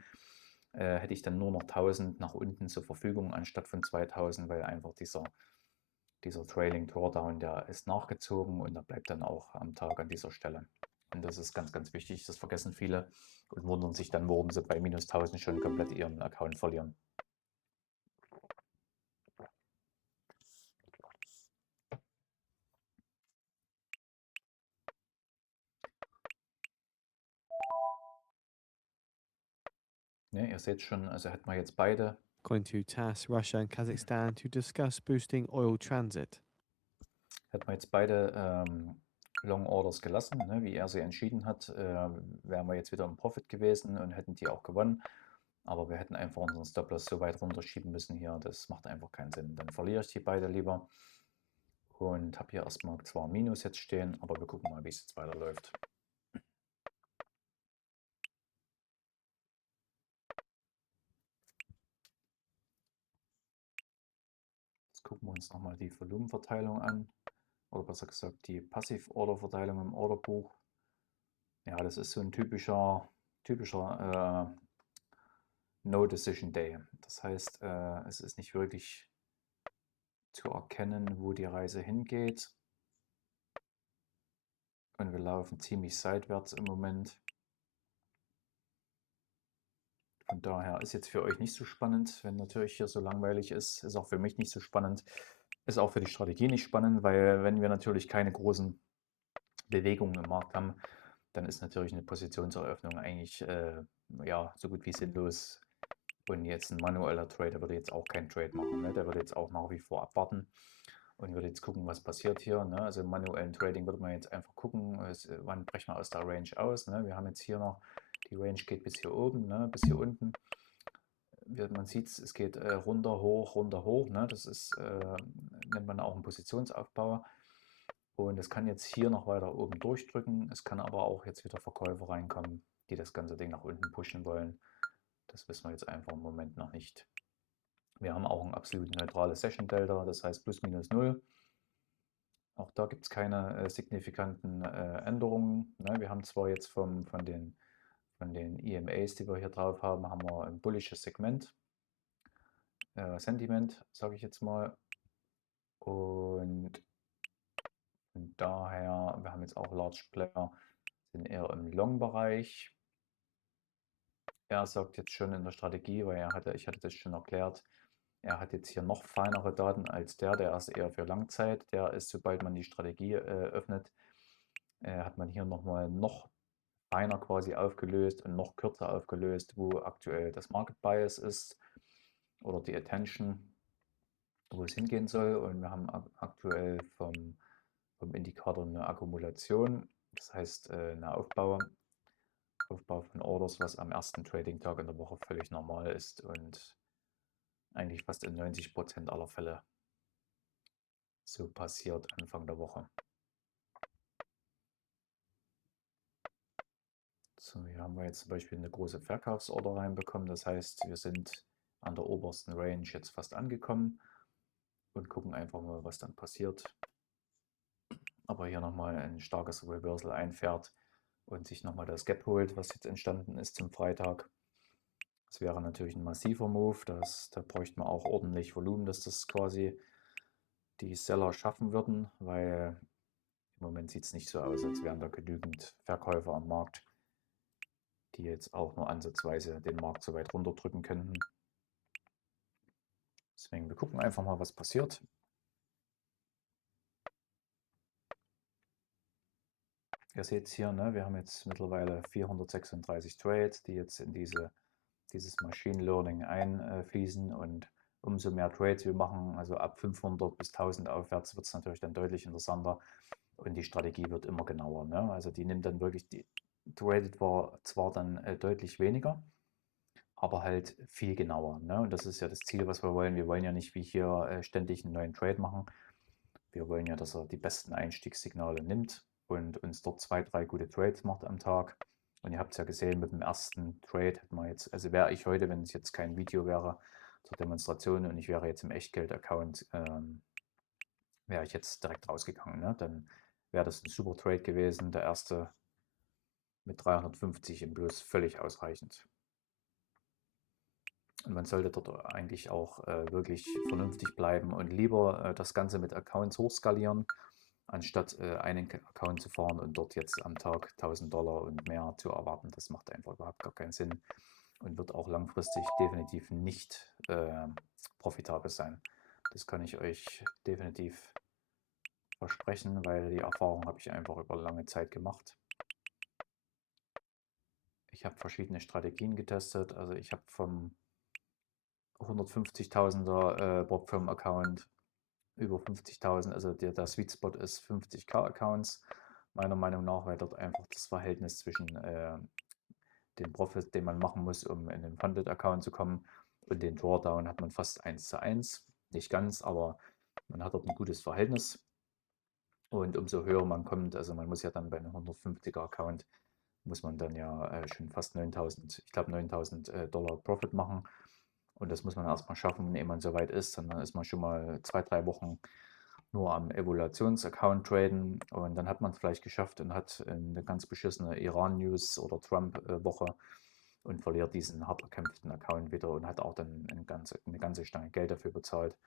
hätte ich dann nur noch 1000 nach unten zur Verfügung anstatt von 2000, weil einfach dieser Trailing Drawdown, der ist nachgezogen und der bleibt dann auch am Tag an dieser Stelle. Und das ist ganz, ganz wichtig, das vergessen viele und wundern sich dann, warum sie bei minus 1000 schon komplett ihren Account verlieren. Ne, ihr seht schon, also hätten wir jetzt beide, Going to TASS, Russia and Kazakhstan to discuss boosting oil transit. Long Orders gelassen, ne, wie er sie entschieden hat, wären wir jetzt wieder im Profit gewesen und hätten die auch gewonnen. Aber wir hätten einfach unseren Stop-Loss so weit runterschieben müssen hier, das macht einfach keinen Sinn. Dann verliere ich die beide lieber und habe hier erstmal zwar ein Minus jetzt stehen, aber wir gucken mal, wie es jetzt weiterläuft. Jetzt gucken wir uns nochmal die Volumenverteilung an, oder besser gesagt die Passiv-Order-Verteilung im Orderbuch. Ja, das ist so ein typischer No Decision Day. Das heißt, es ist nicht wirklich zu erkennen, wo die Reise hingeht. Und wir laufen ziemlich seitwärts im Moment. Von daher ist jetzt für euch nicht so spannend, wenn natürlich hier so langweilig ist. Ist auch für mich nicht so spannend. Ist auch für die Strategie nicht spannend, weil wenn wir natürlich keine großen Bewegungen im Markt haben, dann ist natürlich eine Positionseröffnung eigentlich ja, so gut wie sinnlos. Und jetzt ein manueller Trader würde jetzt auch keinen Trade machen. Ne? Der würde jetzt auch nach wie vor abwarten und würde jetzt gucken, was passiert hier. Ne? Also im manuellen Trading würde man jetzt einfach gucken, wann brechen wir aus der Range aus. Ne? Wir haben jetzt hier noch, die Range geht bis hier oben, ne? Bis hier unten. Man sieht es geht runter, hoch. Ne? Das ist, nennt man auch einen Positionsaufbau. Und es kann jetzt hier noch weiter oben durchdrücken. Es kann aber auch jetzt wieder Verkäufer reinkommen, die das ganze Ding nach unten pushen wollen. Das wissen wir jetzt einfach im Moment noch nicht. Wir haben auch ein absolut neutrales Session Delta, das heißt plus minus 0. Auch da gibt es keine signifikanten Änderungen. Ne? Wir haben zwar jetzt von den EMAs, die wir hier drauf haben, haben wir ein bullisches Segment, Sentiment, sage ich jetzt mal. Und von daher, wir haben jetzt auch Large Player, sind eher im Long-Bereich. Er sagt jetzt schon in der Strategie, weil ich hatte das schon erklärt, er hat jetzt hier noch feinere Daten als der ist eher für Langzeit. Der ist, sobald man die Strategie öffnet, hat man hier nochmal noch feiner quasi aufgelöst und noch kürzer aufgelöst, wo aktuell das Market Bias ist oder die Attention, wo es hingehen soll. Und wir haben aktuell vom Indikator eine Akkumulation, das heißt eine Aufbau von Orders, was am ersten Trading-Tag in der Woche völlig normal ist und eigentlich fast in 90% aller Fälle so passiert Anfang der Woche. So, hier haben wir jetzt zum Beispiel eine große Verkaufsorder reinbekommen. Das heißt, wir sind an der obersten Range jetzt fast angekommen und gucken einfach mal, was dann passiert. Aber hier nochmal ein starkes Reversal einfährt und sich nochmal das Gap holt, was jetzt entstanden ist zum Freitag. Das wäre natürlich ein massiver Move. Da bräuchte man auch ordentlich Volumen, dass das quasi die Seller schaffen würden, weil im Moment sieht es nicht so aus, als wären da genügend Verkäufer am Markt, die jetzt auch nur ansatzweise den Markt so weit runterdrücken könnten. Deswegen, wir gucken einfach mal, was passiert. Ihr seht es hier, ne, wir haben jetzt mittlerweile 436 Trades, die jetzt in dieses Machine Learning einfließen und umso mehr Trades wir machen, also ab 500 bis 1000 aufwärts, wird es natürlich dann deutlich interessanter und die Strategie wird immer genauer. Ne? Also die nimmt dann wirklich, die tradet war zwar dann deutlich weniger, aber halt viel genauer. Ne? Und das ist ja das Ziel, was wir wollen. Wir wollen ja nicht wie hier ständig einen neuen Trade machen. Wir wollen ja, dass er die besten Einstiegssignale nimmt und uns dort 2, 3 gute Trades macht am Tag. Und ihr habt es ja gesehen, mit dem ersten Trade hätten wir jetzt, also wäre ich heute, wenn es jetzt kein Video wäre zur Demonstration und ich wäre jetzt im Echtgeld-Account, wäre ich jetzt direkt rausgegangen. Ne? Dann wäre das ein super Trade gewesen. Der erste mit 350 im Plus völlig ausreichend. Und man sollte dort eigentlich auch wirklich vernünftig bleiben und lieber das Ganze mit Accounts hochskalieren, anstatt einen Account zu fahren und dort jetzt am Tag $1000 und mehr zu erwarten. Das macht einfach überhaupt gar keinen Sinn und wird auch langfristig definitiv nicht profitabel sein. Das kann ich euch definitiv versprechen, weil die Erfahrung habe ich einfach über lange Zeit gemacht. Ich habe verschiedene Strategien getestet. Also ich habe vom 150.000er Bobfirm-Account über 50.000, also der Sweet Spot ist 50k Accounts, meiner Meinung nach, weil dort einfach das Verhältnis zwischen den Profit, den man machen muss, um in den Funded Account zu kommen, und den Drawdown hat man fast 1:1. Nicht ganz, aber man hat dort ein gutes Verhältnis. Und umso höher man kommt, also man muss ja dann bei einem 150er Account, muss man dann ja schon fast 9.000, ich glaube 9.000 Dollar Profit machen. Und das muss man erstmal schaffen, ehe man so weit ist. Und dann ist man schon mal 2, 3 Wochen nur am Evaluations-Account traden. Und dann hat man es vielleicht geschafft und hat eine ganz beschissene Iran-News oder Trump-Woche und verliert diesen hart erkämpften Account wieder und hat auch dann eine ganze Stange Geld dafür bezahlt.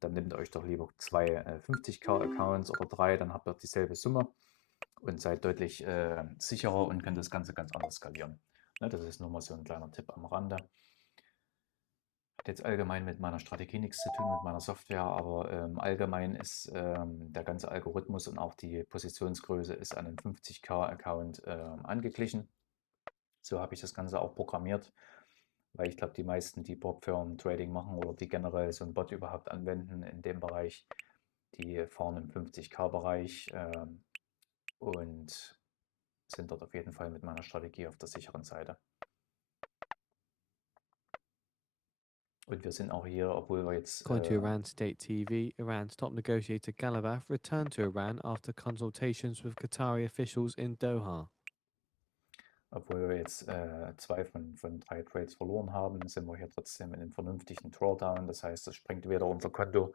Dann nehmt euch doch lieber 2 50k Accounts oder 3, dann habt ihr dieselbe Summe und seid deutlich sicherer und könnt das Ganze ganz anders skalieren. Ne, das ist nur mal so ein kleiner Tipp am Rande. Hat jetzt allgemein mit meiner Strategie nichts zu tun, mit meiner Software, aber allgemein ist der ganze Algorithmus und auch die Positionsgröße ist an einen 50k Account angeglichen. So habe ich das Ganze auch programmiert, weil ich glaube, die meisten, die Bot-Firmen Trading machen oder die generell so einen Bot überhaupt anwenden in dem Bereich, die fahren im 50k-Bereich und sind dort auf jeden Fall mit meiner Strategie auf der sicheren Seite. Und wir sind auch hier, obwohl wir jetzt According to Iran State TV, Iran's top negotiator Ghalibaf returned to Iran after consultations with Qatari officials in Doha. obwohl wir jetzt 2 von 3 Trades verloren haben, sind wir hier trotzdem in einem vernünftigen Drawdown. Das heißt, das sprengt wieder unser Konto,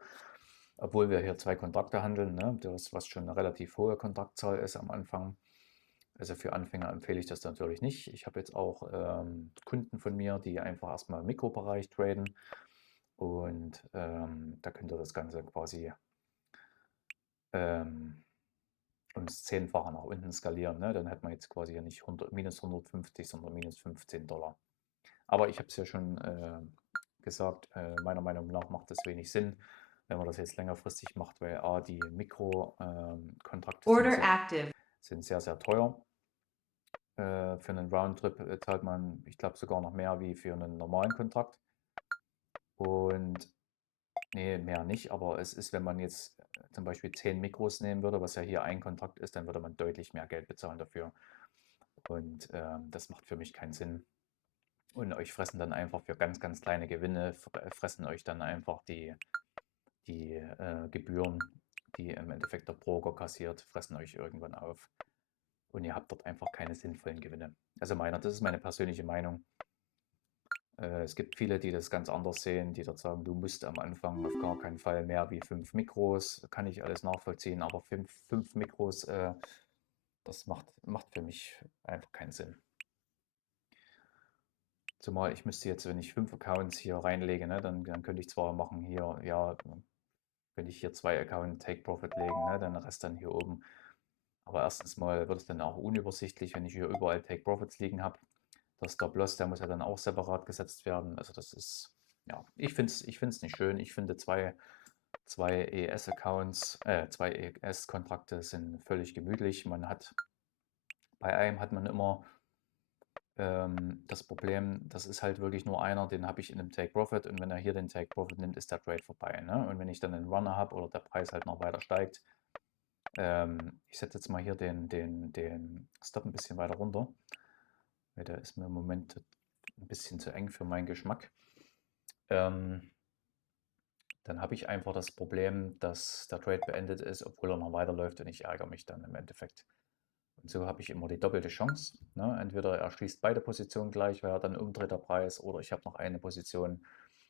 obwohl wir hier 2 Kontrakte handeln, ne? Das, was schon eine relativ hohe Kontaktzahl ist am Anfang. Also für Anfänger empfehle ich das natürlich nicht. Ich habe jetzt auch Kunden von mir, die einfach erstmal im Mikrobereich traden und da könnt ihr das Ganze quasi ums 10-fache nach unten skalieren. Ne? Dann hat man jetzt quasi hier nicht minus 150, sondern minus 15 Dollar. Aber ich habe es ja schon gesagt, meiner Meinung nach macht das wenig Sinn, wenn man das jetzt längerfristig macht, weil A, die Mikrokontrakte sind sehr, sehr teuer. Für einen Roundtrip zahlt man, ich glaube, sogar noch mehr wie für einen normalen Kontrakt. Und nee, mehr nicht, aber es ist, wenn man jetzt zum Beispiel 10 Mikros nehmen würde, was ja hier ein Kontrakt ist, dann würde man deutlich mehr Geld bezahlen dafür. Und das macht für mich keinen Sinn. Und euch fressen dann einfach für ganz, ganz kleine Gewinne, fressen euch dann einfach die Gebühren, die im Endeffekt der Broker kassiert, fressen euch irgendwann auf. Und ihr habt dort einfach keine sinnvollen Gewinne. Also das ist meine persönliche Meinung. Es gibt viele, die das ganz anders sehen, die dort sagen, du musst am Anfang auf gar keinen Fall mehr wie 5 Mikros. Kann ich alles nachvollziehen, aber 5 Mikros, das macht für mich einfach keinen Sinn. Zumal ich müsste jetzt, wenn ich 5 Accounts hier reinlege, ne, dann könnte ich zwar machen hier, ja, wenn ich hier 2 Account Take Profit legen, ne, dann Rest dann hier oben. Aber erstens mal wird es dann auch unübersichtlich, wenn ich hier überall Take Profits liegen habe. Der Stop-Loss, der muss ja dann auch separat gesetzt werden. Also das ist, ja, ich finde es nicht schön. Ich finde zwei ES-Accounts, 2 ES-Kontrakte sind völlig gemütlich. Bei einem hat man immer das Problem, das ist halt wirklich nur einer, den habe ich in einem Take Profit und wenn er hier den Take Profit nimmt, ist der Trade vorbei. Ne? Und wenn ich dann einen Runner habe oder der Preis halt noch weiter steigt, ich setze jetzt mal hier den Stop ein bisschen weiter runter, weil der ist mir im Moment ein bisschen zu eng für meinen Geschmack. Dann habe ich einfach das Problem, dass der Trade beendet ist, obwohl er noch weiterläuft und ich ärgere mich dann im Endeffekt. Und so habe ich immer die doppelte Chance. Ne? Entweder er schließt beide Positionen gleich, weil er dann umdreht der Preis, oder ich habe noch eine Position,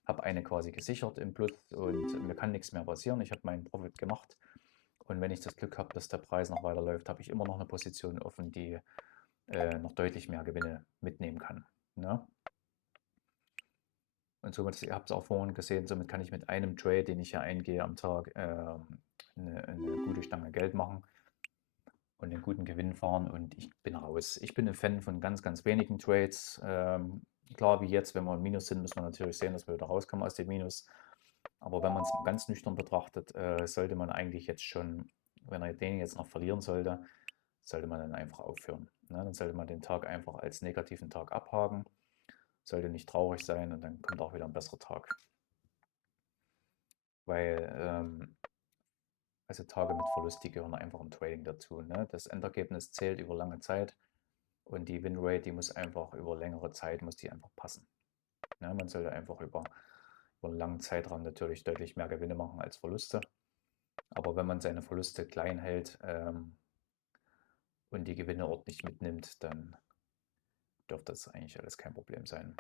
habe eine quasi gesichert im Plus und mir kann nichts mehr passieren. Ich habe meinen Profit gemacht. Und wenn ich das Glück habe, dass der Preis noch weiterläuft, habe ich immer noch eine Position offen, die noch deutlich mehr Gewinne mitnehmen kann. Ne? Und somit, ihr habt es auch vorhin gesehen, somit kann ich mit einem Trade, den ich hier eingehe am Tag, eine gute Stange Geld machen und einen guten Gewinn fahren und ich bin raus. Ich bin ein Fan von ganz, ganz wenigen Trades. Klar, wie jetzt, wenn wir im Minus sind, müssen wir natürlich sehen, dass wir wieder rauskommen aus dem Minus. Aber wenn man es mal ganz nüchtern betrachtet, sollte man eigentlich jetzt schon, wenn er den jetzt noch verlieren sollte, sollte man dann einfach aufhören. Ne? Dann sollte man den Tag einfach als negativen Tag abhaken, sollte nicht traurig sein und dann kommt auch wieder ein besserer Tag. Weil also Tage mit Verlust, die gehören einfach im Trading dazu. Ne? Das Endergebnis zählt über lange Zeit und die Winrate, die muss einfach über längere Zeit, muss die einfach passen. Ne? Man sollte einfach über einen langen Zeitraum natürlich deutlich mehr Gewinne machen als Verluste. Aber wenn man seine Verluste klein hält und die Gewinne ordentlich mitnimmt, dann dürfte das eigentlich alles kein Problem sein.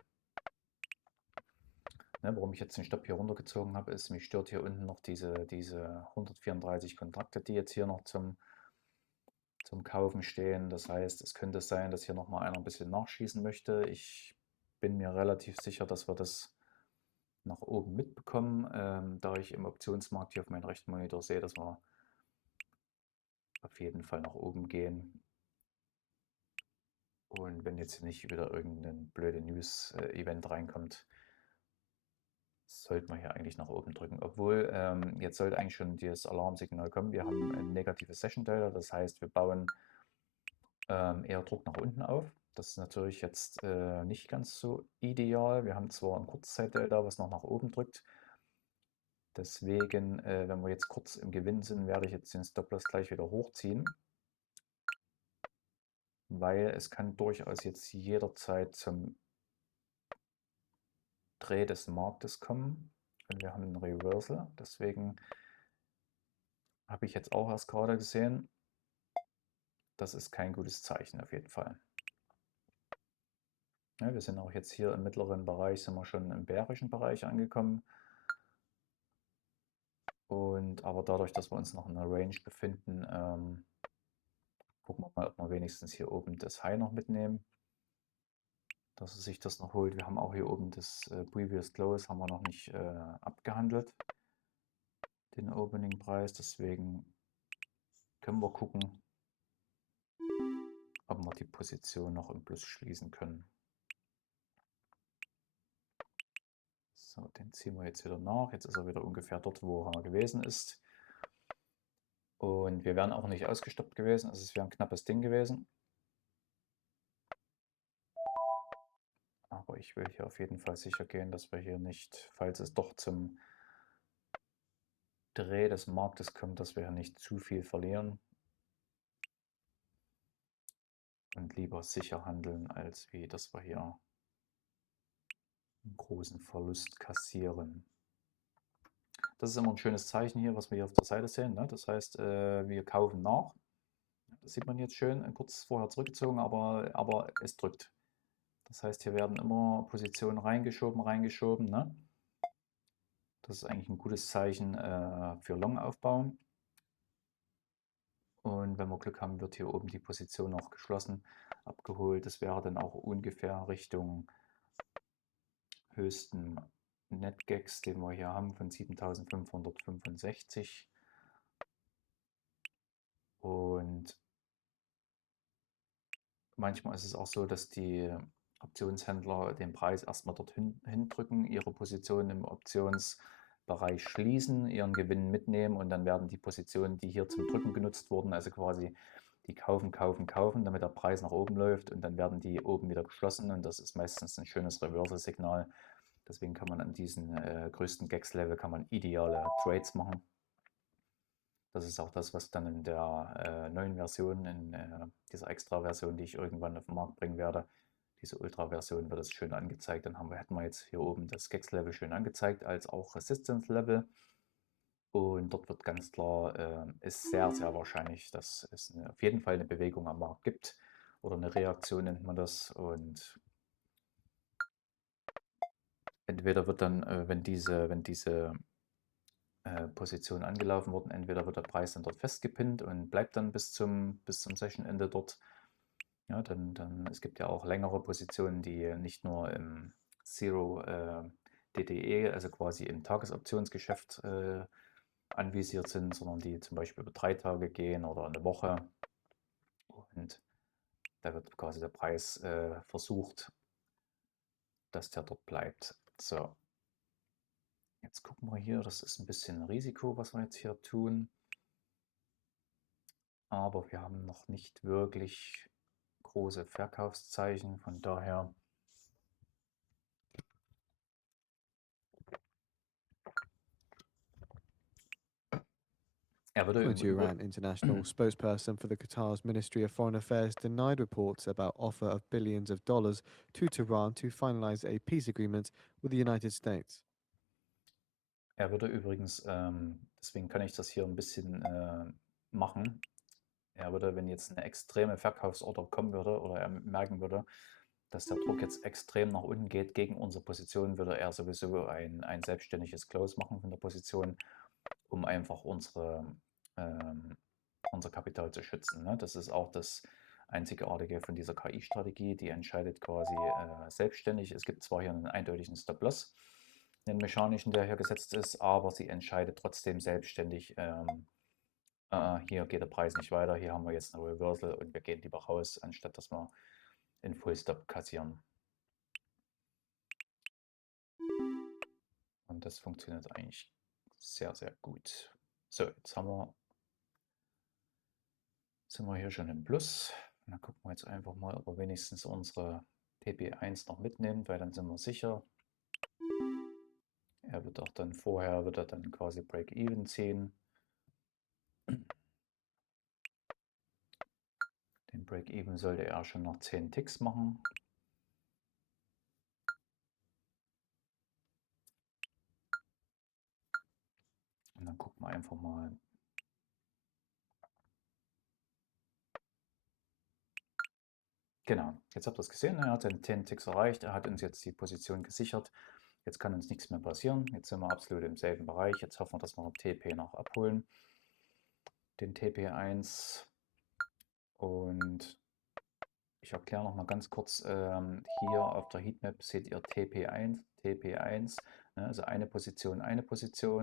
Ne, warum ich jetzt den Stopp hier runtergezogen habe, ist, mich stört hier unten noch diese 134 Kontrakte, die jetzt hier noch zum Kaufen stehen. Das heißt, es könnte sein, dass hier nochmal einer ein bisschen nachschießen möchte. Ich bin mir relativ sicher, dass wir das nach oben mitbekommen, da ich im Optionsmarkt hier auf meinem rechten Monitor sehe, dass wir auf jeden Fall nach oben gehen. Und wenn jetzt nicht wieder irgendein blöde News-Event reinkommt, sollte man hier eigentlich nach oben drücken. Obwohl, jetzt sollte eigentlich schon das Alarmsignal kommen. Wir haben ein negatives Session Delta, das heißt, wir bauen eher Druck nach unten auf. Das ist natürlich jetzt nicht ganz so ideal. Wir haben zwar ein Kurzzeit-Delta, was noch nach oben drückt. Deswegen, wenn wir jetzt kurz im Gewinn sind, werde ich jetzt den Stop-Loss gleich wieder hochziehen. Weil es kann durchaus jetzt jederzeit zum Dreh des Marktes kommen. Und wir haben ein Reversal. Deswegen habe ich jetzt auch erst gerade gesehen, das ist kein gutes Zeichen auf jeden Fall. Ja, wir sind auch jetzt hier im mittleren Bereich, sind wir schon im bärischen Bereich angekommen. Und aber dadurch, dass wir uns noch in der Range befinden, gucken wir mal, ob wir wenigstens hier oben das High noch mitnehmen, dass es sich das noch holt. Wir haben auch hier oben das Previous Close, haben wir noch nicht abgehandelt, den Opening Preis. Deswegen können wir gucken, ob wir die Position noch im Plus schließen können. So, den ziehen wir jetzt wieder nach. Jetzt ist er wieder ungefähr dort, wo er gewesen ist. Und wir wären auch nicht ausgestoppt gewesen. Also es wäre ein knappes Ding gewesen. Aber ich will hier auf jeden Fall sicher gehen, dass wir hier nicht, falls es doch zum Dreh des Marktes kommt, dass wir hier nicht zu viel verlieren. Und lieber sicher handeln, als wie, dass wir hier einen großen Verlust kassieren. Das ist immer ein schönes Zeichen hier, was wir hier auf der Seite sehen. Ne? Das heißt, wir kaufen nach. Das sieht man jetzt schön, kurz vorher zurückgezogen, aber es drückt. Das heißt, hier werden immer Positionen reingeschoben. Ne? Das ist eigentlich ein gutes Zeichen für Long-Aufbau. Und wenn wir Glück haben, wird hier oben die Position noch geschlossen, abgeholt. Das wäre dann auch ungefähr Richtung höchsten Netgags, den wir hier haben, von 7565. Und manchmal ist es auch so, dass die Optionshändler den Preis erstmal dorthin drücken, ihre Position im Optionsbereich schließen, ihren Gewinn mitnehmen und dann werden die Positionen, die hier zum Drücken genutzt wurden, also quasi die kaufen, damit der Preis nach oben läuft und dann werden die oben wieder geschlossen und das ist meistens ein schönes Reversal-Signal. Deswegen kann man an diesen größten Gags-Level kann man ideale Trades machen. Das ist auch das, was dann in der neuen Version, in dieser Extra-Version, die ich irgendwann auf den Markt bringen werde, diese Ultra-Version, wird das schön angezeigt. Dann hätten wir jetzt hier oben das Gags-Level schön angezeigt, als auch Resistance-Level. Und dort wird ganz klar, ist sehr, sehr wahrscheinlich, dass es auf jeden Fall eine Bewegung am Markt gibt. Oder eine Reaktion nennt man das. Und entweder wird dann, wenn diese Positionen angelaufen wurden, entweder wird der Preis dann dort festgepinnt und bleibt dann bis zum Sessionende dort. Ja, es gibt ja auch längere Positionen, die nicht nur im Zero DDE, also quasi im Tagesoptionsgeschäft anvisiert sind, sondern die zum Beispiel über 3 Tage gehen oder eine Woche. Und da wird quasi der Preis versucht, dass der dort bleibt. So, jetzt gucken wir hier, das ist ein bisschen Risiko, was wir jetzt hier tun. Aber wir haben noch nicht wirklich große Verkaufszeichen, von daher er würde According to über Iran, international spokesperson for the Qatar's Ministry of Foreign Affairs denied reports about offer of billions of dollars to Tehran to finalize a peace agreement with the United States. Er würde übrigens, deswegen kann ich das hier ein bisschen machen. Er würde, wenn jetzt eine extreme Verkaufsorder kommen würde oder er merken würde, dass der Druck jetzt extrem nach unten geht gegen unsere Position, würde er sowieso ein selbstständiges Close machen von der Position, um einfach unser Kapital zu schützen. Ne? Das ist auch das Einzigartige von dieser KI-Strategie, die entscheidet quasi selbstständig. Es gibt zwar hier einen eindeutigen Stop-Loss, den mechanischen, der hier gesetzt ist, aber sie entscheidet trotzdem selbstständig, hier geht der Preis nicht weiter, hier haben wir jetzt eine Reversal und wir gehen lieber raus, anstatt dass wir in Full Stop kassieren. Und das funktioniert eigentlich sehr, sehr gut. So, jetzt sind wir hier schon im Plus. Und dann gucken wir jetzt einfach mal, ob wir wenigstens unsere TP1 noch mitnehmen, weil dann sind wir sicher. Er wird auch dann vorher, wird er dann quasi Break-Even ziehen. Den Break-Even sollte er schon nach 10 Ticks machen. Und dann gucken wir einfach mal. Genau, jetzt habt ihr es gesehen, er hat seine 10 Ticks erreicht, er hat uns jetzt die Position gesichert. Jetzt kann uns nichts mehr passieren, jetzt sind wir absolut im selben Bereich. Jetzt hoffen wir, dass wir den TP noch abholen, den TP1. Und ich erkläre noch mal ganz kurz, hier auf der Heatmap seht ihr TP1, ne, also eine Position.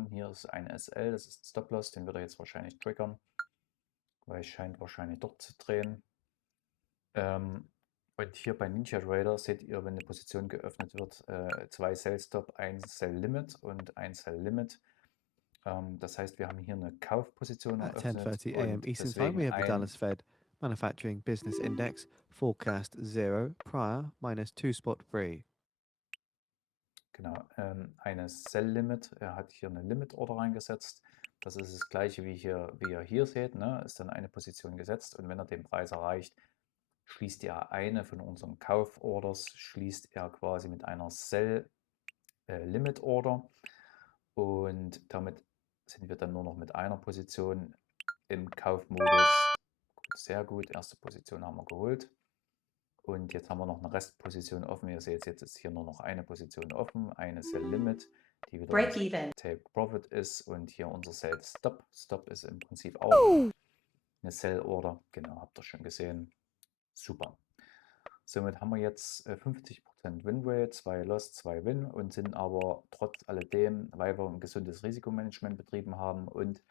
Hier ist ein SL, das ist ein Stop-Loss, den wird er jetzt wahrscheinlich triggern, weil es scheint wahrscheinlich dort zu drehen. Und hier bei Ninja Trader seht ihr, wenn eine Position geöffnet wird, 2 Sell-Stop, 1 Sell-Limit und 1 Sell-Limit. Das heißt, wir haben hier eine Kaufposition At eröffnet 10:30 a.m. und Eastern Time, we deswegen have the Dallas Fed Manufacturing Business Index forecast 0, prior -2.3. Genau, eine Sell-Limit. Er hat hier eine Limit-Order reingesetzt. Das ist das gleiche wie ihr hier seht. Ne? Ist dann eine Position gesetzt und wenn er den Preis erreicht, schließt er eine von unseren Kauforders, schließt er quasi mit einer Sell-Limit-Order und damit sind wir dann nur noch mit einer Position im Kaufmodus. Sehr gut, erste Position haben wir geholt. Und jetzt haben wir noch eine Restposition offen. Ihr seht, jetzt ist hier nur noch eine Position offen, eine Sell Limit, die wieder Break unser even. Take Profit ist und hier unser Sell Stop. Stop ist im Prinzip auch eine Sell Order. Genau, habt ihr schon gesehen. Super. Somit haben wir jetzt 50% Winrate, 2 Loss, 2 Win und sind aber trotz alledem, weil wir ein gesundes Risikomanagement betrieben haben und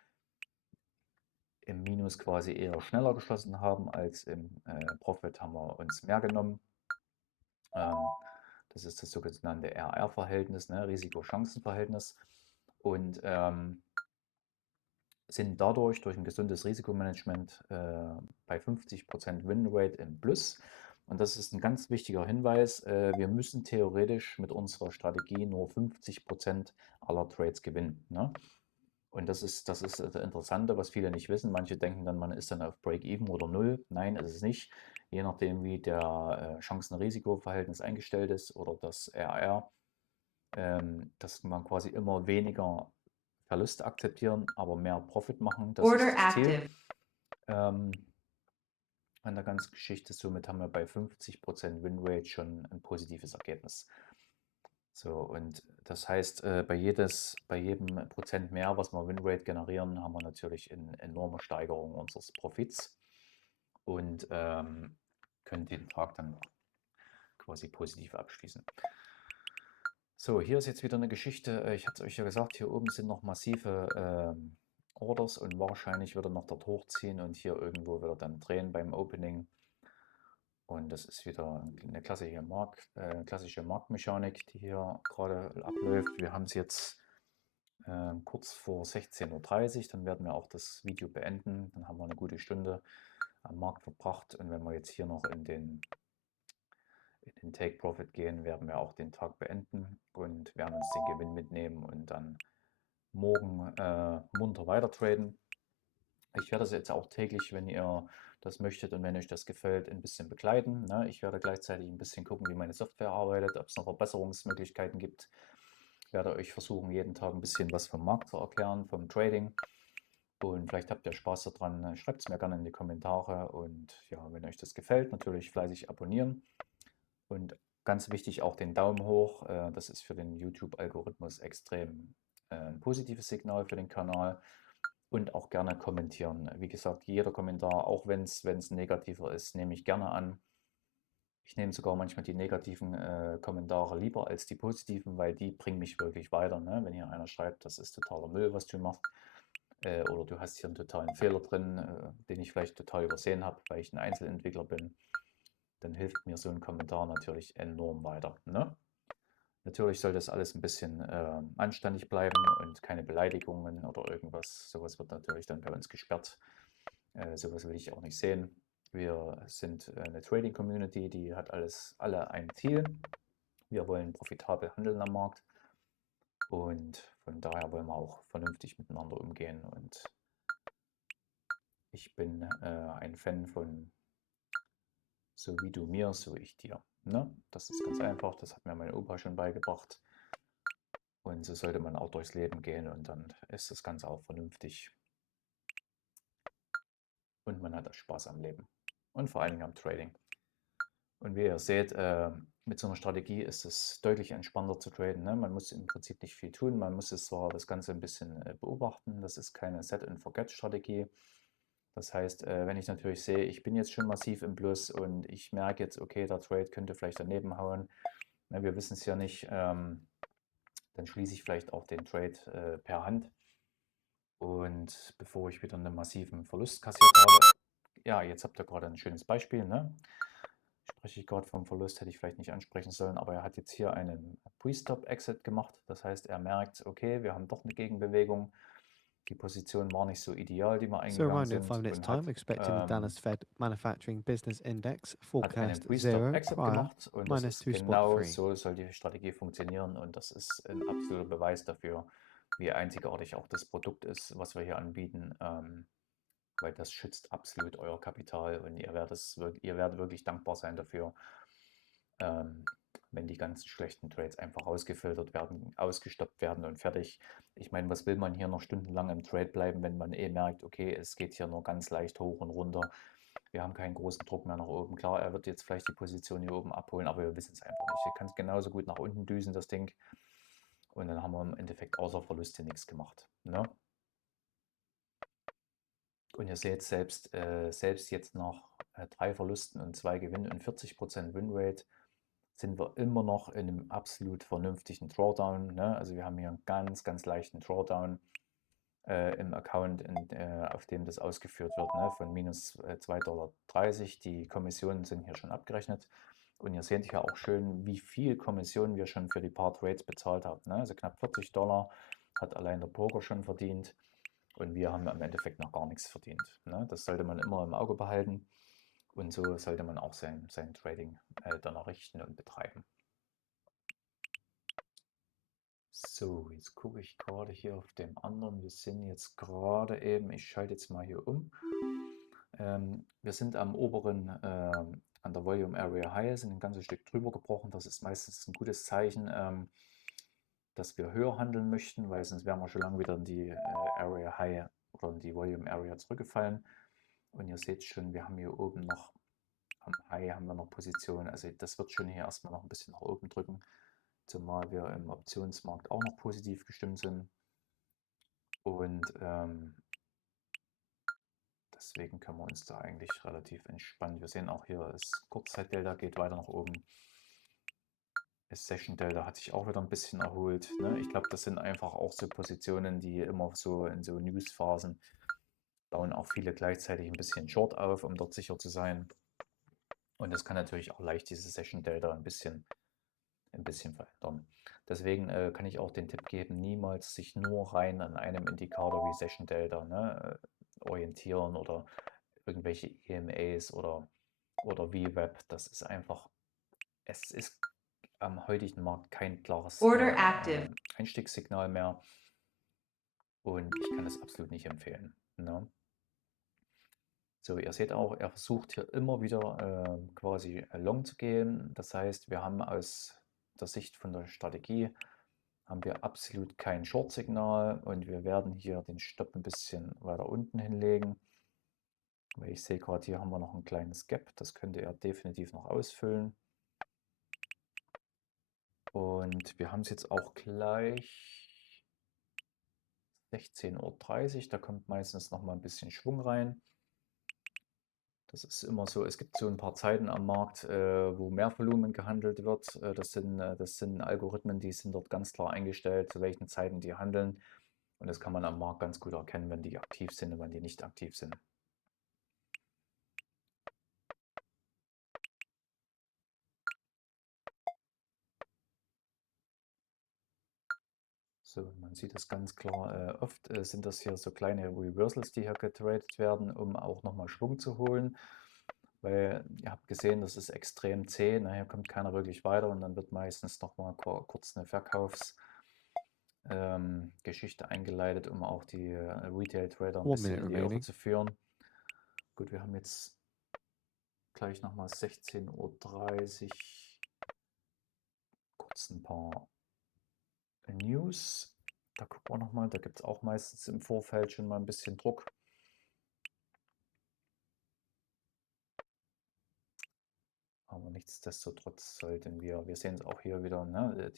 im Minus quasi eher schneller geschlossen haben als im Profit, haben wir uns mehr genommen. Das ist das sogenannte RR-Verhältnis, ne, Risiko-Chancen-Verhältnis. Und sind dadurch durch ein gesundes Risikomanagement bei 50% Winrate im Plus. Und das ist ein ganz wichtiger Hinweis. Wir müssen theoretisch mit unserer Strategie nur 50% aller Trades gewinnen. Ne? Und das ist das Interessante, was viele nicht wissen. Manche denken dann, man ist dann auf Break-Even oder Null. Nein, ist es nicht. Je nachdem, wie der Chancen-Risiko-Verhältnis eingestellt ist oder das RR, dass man quasi immer weniger Verluste akzeptieren, aber mehr Profit machen. Das Order ist das Ziel active. an der ganzen Geschichte. Somit haben wir bei 50% Winrate schon ein positives Ergebnis. So, und das heißt, bei jedem Prozent mehr, was wir Winrate generieren, haben wir natürlich eine enorme Steigerung unseres Profits und können den Tag dann quasi positiv abschließen. So, hier ist jetzt wieder eine Geschichte. Ich hatte es euch ja gesagt, hier oben sind noch massive Orders und wahrscheinlich wird er noch dort hochziehen und hier irgendwo wird er dann drehen beim Opening. Und das ist wieder eine klassische Marktmechanik, die hier gerade abläuft. Wir haben es jetzt kurz vor 16:30 Uhr, dann werden wir auch das Video beenden. Dann haben wir eine gute Stunde am Markt verbracht. Und wenn wir jetzt hier noch in den Take Profit gehen, werden wir auch den Tag beenden und werden uns den Gewinn mitnehmen und dann morgen munter weiter traden. Ich werde das jetzt auch täglich, wenn ihr das möchtet und wenn euch das gefällt, ein bisschen begleiten. Ne? Ich werde gleichzeitig ein bisschen gucken, wie meine Software arbeitet, ob es noch Verbesserungsmöglichkeiten gibt. Ich werde euch versuchen, jeden Tag ein bisschen was vom Markt zu erklären, vom Trading. Und vielleicht habt ihr Spaß daran. Schreibt es mir gerne in die Kommentare. Und ja, wenn euch das gefällt, natürlich fleißig abonnieren. Und ganz wichtig auch den Daumen hoch. Das ist für den YouTube-Algorithmus extrem ein positives Signal für den Kanal. Und auch gerne kommentieren. Wie gesagt, jeder Kommentar, auch wenn es negativer ist, nehme ich gerne an. Ich nehme sogar manchmal die negativen Kommentare lieber als die positiven, weil die bringen mich wirklich weiter. Ne? Wenn hier einer schreibt, das ist totaler Müll, was du machst, oder du hast hier einen totalen Fehler drin, den ich vielleicht total übersehen habe, weil ich ein Einzelentwickler bin, dann hilft mir so ein Kommentar natürlich enorm weiter. Ne? Natürlich soll das alles ein bisschen anständig bleiben und keine Beleidigungen oder irgendwas. Sowas wird natürlich dann bei uns gesperrt. Sowas will ich auch nicht sehen. Wir sind eine Trading-Community, die hat alle ein Ziel. Wir wollen profitabel handeln am Markt und von daher wollen wir auch vernünftig miteinander umgehen. Und ich bin ein Fan von so wie du mir, so ich dir. Ne? Das ist ganz einfach, das hat mir mein Opa schon beigebracht. Und so sollte man auch durchs Leben gehen und dann ist das Ganze auch vernünftig und man hat auch Spaß am Leben und vor allen Dingen am Trading. Und wie ihr seht, mit so einer Strategie ist es deutlich entspannter zu traden. Ne? Man muss im Prinzip nicht viel tun, man muss es zwar das Ganze ein bisschen beobachten, das ist keine Set-and-Forget-Strategie. Das heißt, wenn ich natürlich sehe, ich bin jetzt schon massiv im Plus und ich merke jetzt, okay, der Trade könnte vielleicht daneben hauen, ne, wir wissen es ja nicht, dann schließe ich vielleicht auch den Trade per Hand. Und bevor ich wieder einen massiven Verlust kassiert habe, ja, jetzt habt ihr gerade ein schönes Beispiel, ne? Spreche ich gerade vom Verlust, hätte ich vielleicht nicht ansprechen sollen, aber er hat jetzt hier einen Pre-Stop-Exit gemacht. Das heißt, er merkt, okay, wir haben doch eine Gegenbewegung. Die Position war nicht so ideal, die wir So eingegangen around in 5 sind minutes' und time, expecting the Dallas Fed Manufacturing Business Index hat einen forecast 0 Pre-Stop-Exit prior, gemacht und das minus ist genau 2.3. so soll die Strategie funktionieren und das ist ein absoluter Beweis dafür, wie einzigartig auch das Produkt ist, was wir hier anbieten. Weil das schützt absolut euer Kapital und ihr werdet wirklich dankbar sein dafür, wenn die ganzen schlechten Trades einfach rausgefiltert werden, ausgestoppt werden und fertig. Ich meine, was will man hier noch stundenlang im Trade bleiben, wenn man merkt, okay, es geht hier nur ganz leicht hoch und runter. Wir haben keinen großen Druck mehr nach oben. Klar, er wird jetzt vielleicht die Position hier oben abholen, aber wir wissen es einfach nicht. Ihr könnt genauso gut nach unten düsen, das Ding. Und dann haben wir im Endeffekt außer Verluste nichts gemacht. Ne? Und ihr seht selbst jetzt nach 3 Verlusten und 2 Gewinnen und 40% Winrate sind wir immer noch in einem absolut vernünftigen Drawdown. Ne? Also wir haben hier einen ganz, ganz leichten Drawdown im Account, auf dem das ausgeführt wird, ne? Von minus 2,30 $. Die Kommissionen sind hier schon abgerechnet. Und ihr seht hier auch schön, wie viel Kommission wir schon für die paar Trades bezahlt haben. Ne? Also knapp $40 hat allein der Broker schon verdient. Und wir haben im Endeffekt noch gar nichts verdient. Ne? Das sollte man immer im Auge behalten. Und so sollte man auch sein Trading danach richten und betreiben. So, jetzt gucke ich gerade hier auf dem anderen. Wir sind jetzt gerade eben, ich schalte jetzt mal hier um. Wir sind am oberen, an der Volume Area High, sind ein ganzes Stück drüber gebrochen. Das ist meistens ein gutes Zeichen, dass wir höher handeln möchten, weil sonst wären wir schon lange wieder in die Area High oder in die Volume Area zurückgefallen. Und ihr seht schon, wir haben hier oben noch am High haben wir noch Positionen. Also das wird schon hier erstmal noch ein bisschen nach oben drücken, zumal wir im Optionsmarkt auch noch positiv gestimmt sind. Und deswegen können wir uns da eigentlich relativ entspannen. Wir sehen auch hier, das Kurzzeitdelta geht weiter nach oben. Das Session Delta hat sich auch wieder ein bisschen erholt. Ne? Ich glaube, das sind einfach auch so Positionen, die immer so in so News-Phasen bauen auch viele gleichzeitig ein bisschen Short auf, um dort sicher zu sein. Und das kann natürlich auch leicht diese Session Delta ein bisschen verändern. Deswegen kann ich auch den Tipp geben, niemals sich nur rein an einem Indikator wie Session Delta orientieren oder irgendwelche EMAs oder VWAP. Das ist einfach, es ist am heutigen Markt kein klares Order active. Einstiegssignal mehr und ich kann das absolut nicht empfehlen. Ne? So, ihr seht auch, er versucht hier immer wieder quasi long zu gehen. Das heißt, wir haben aus der Sicht von der Strategie haben wir absolut kein Short-Signal und wir werden hier den Stopp ein bisschen weiter unten hinlegen. Weil ich sehe gerade, hier haben wir noch ein kleines Gap, das könnte er definitiv noch ausfüllen. Und wir haben es jetzt auch gleich 16:30 Uhr, da kommt meistens noch mal ein bisschen Schwung rein. Das ist immer so, es gibt so ein paar Zeiten am Markt, wo mehr Volumen gehandelt wird. Das sind Algorithmen, die sind dort ganz klar eingestellt, zu welchen Zeiten die handeln. Und das kann man am Markt ganz gut erkennen, wenn die aktiv sind und wenn die nicht aktiv sind. So, man sieht das ganz klar. Oft sind das hier so kleine Reversals, die hier getradet werden, um auch nochmal Schwung zu holen. Weil ihr habt gesehen, das ist extrem zäh. Hier kommt keiner wirklich weiter und dann wird meistens nochmal kurz eine Verkaufsgeschichte eingeleitet, um auch die Retail-Trader ein 1 bisschen minute in die Irre remaining. zu führen. Gut, wir haben jetzt gleich nochmal 16:30 Uhr. Kurz ein paar News. Da gucken wir nochmal, da gibt es auch meistens im Vorfeld schon mal ein bisschen Druck. Aber nichtsdestotrotz sollten wir sehen es auch hier wieder, ne,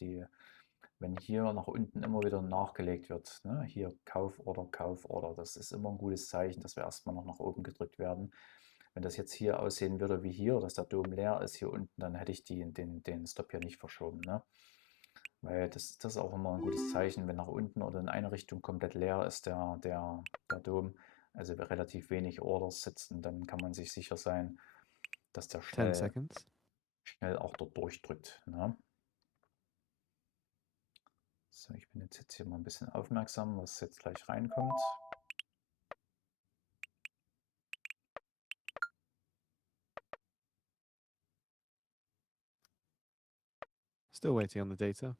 wenn hier nach unten immer wieder nachgelegt wird, ne, hier Kauforder, das ist immer ein gutes Zeichen, dass wir erstmal noch nach oben gedrückt werden. Wenn das jetzt hier aussehen würde wie hier, dass der Dom leer ist hier unten, dann hätte ich den Stop hier nicht verschoben. Ne? Weil das ist auch immer ein gutes Zeichen, wenn nach unten oder in eine Richtung komplett leer ist der Dom, also relativ wenig Orders sitzen, dann kann man sich sicher sein, dass der 10 seconds. schnell auch dort durchdrückt. Ne? So, ich bin jetzt hier mal ein bisschen aufmerksam, was jetzt gleich reinkommt. Still waiting on the data.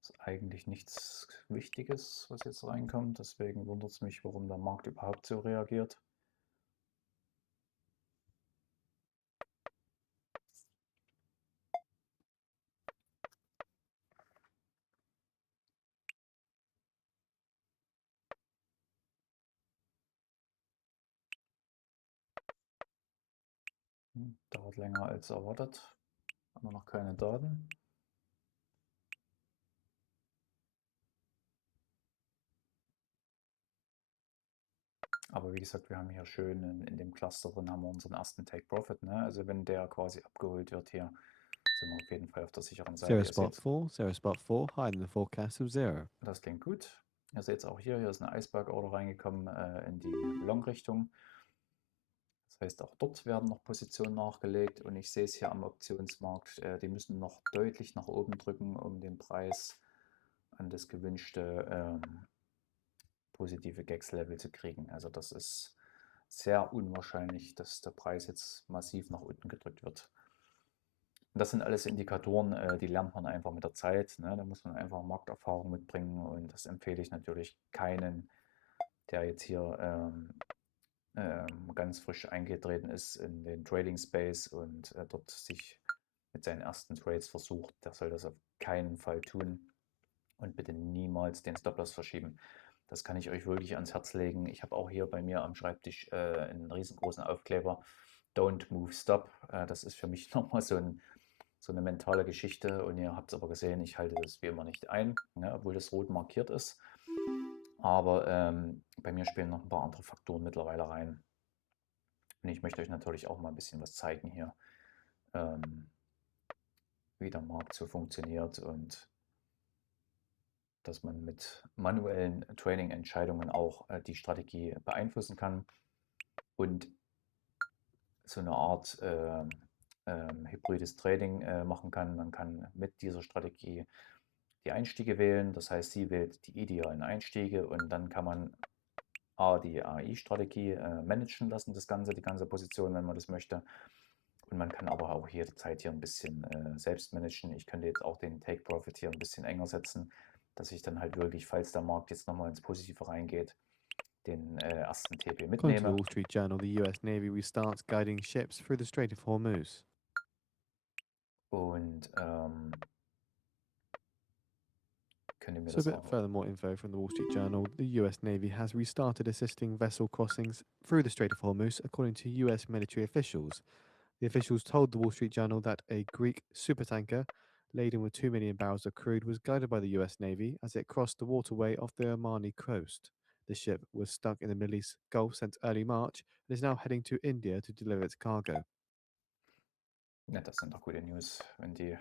Ist eigentlich nichts Wichtiges, was jetzt reinkommt. Deswegen wundert es mich, warum der Markt überhaupt so reagiert. Dauert länger als erwartet. Haben wir noch keine Daten. Aber wie gesagt, wir haben hier schön in dem Cluster drin haben wir unseren ersten Take Profit. Ne? Also wenn der quasi abgeholt wird hier, sind wir auf jeden Fall auf der sicheren Seite. 0 spot 4, 0 spot 4, higher than the forecast of 0. Das klingt gut. Ihr seht es auch hier ist eine Iceberg-Order reingekommen in die Long-Richtung. Das heißt, auch dort werden noch Positionen nachgelegt und ich sehe es hier am Optionsmarkt, die müssen noch deutlich nach oben drücken, um den Preis an das gewünschte positive Gags-Level zu kriegen. Also das ist sehr unwahrscheinlich, dass der Preis jetzt massiv nach unten gedrückt wird. Und das sind alles Indikatoren, die lernt man einfach mit der Zeit. Ne? Da muss man einfach Markterfahrung mitbringen und das empfehle ich natürlich keinen, der jetzt hier ganz frisch eingetreten ist in den Trading Space und dort sich mit seinen ersten Trades versucht. Der soll das auf keinen Fall tun und bitte niemals den Stop-Loss verschieben. Das kann ich euch wirklich ans Herz legen. Ich habe auch hier bei mir am Schreibtisch einen riesengroßen Aufkleber. Don't move, stop. Das ist für mich nochmal so eine mentale Geschichte. Und ihr habt es aber gesehen, ich halte das wie immer nicht ein, ne, obwohl das rot markiert ist. Aber bei mir spielen noch ein paar andere Faktoren mittlerweile rein. Und ich möchte euch natürlich auch mal ein bisschen was zeigen hier, wie der Markt so funktioniert und dass man mit manuellen Trading-Entscheidungen auch die Strategie beeinflussen kann und so eine Art hybrides Trading machen kann. Man kann mit dieser Strategie die Einstiege wählen, das heißt, sie wählt die idealen Einstiege und dann kann man die AI-Strategie managen lassen, die ganze Position, wenn man das möchte. Und man kann aber auch jederzeit hier ein bisschen selbst managen. Ich könnte jetzt auch den Take Profit hier ein bisschen enger setzen, dass ich dann halt wirklich, falls der Markt jetzt nochmal ins Positive reingeht, den ersten TP According to the mitnehme. Wall Street Journal, the US Navy restarts guiding ships through the Strait of Hormuz. Und könnt ihr mir So a das bit auch... further more info from the Wall Street Journal. The US Navy has restarted assisting vessel crossings through the Strait of Hormuz, according to US military officials. The officials told the Wall Street Journal that a Greek supertanker laden with 2 million barrels of crude was guided by the US Navy as it crossed the waterway off the Omani coast. The ship was stuck in the Middle East Gulf since early March and is now heading to India to deliver its cargo. Ja, das sind doch gute News, wenn die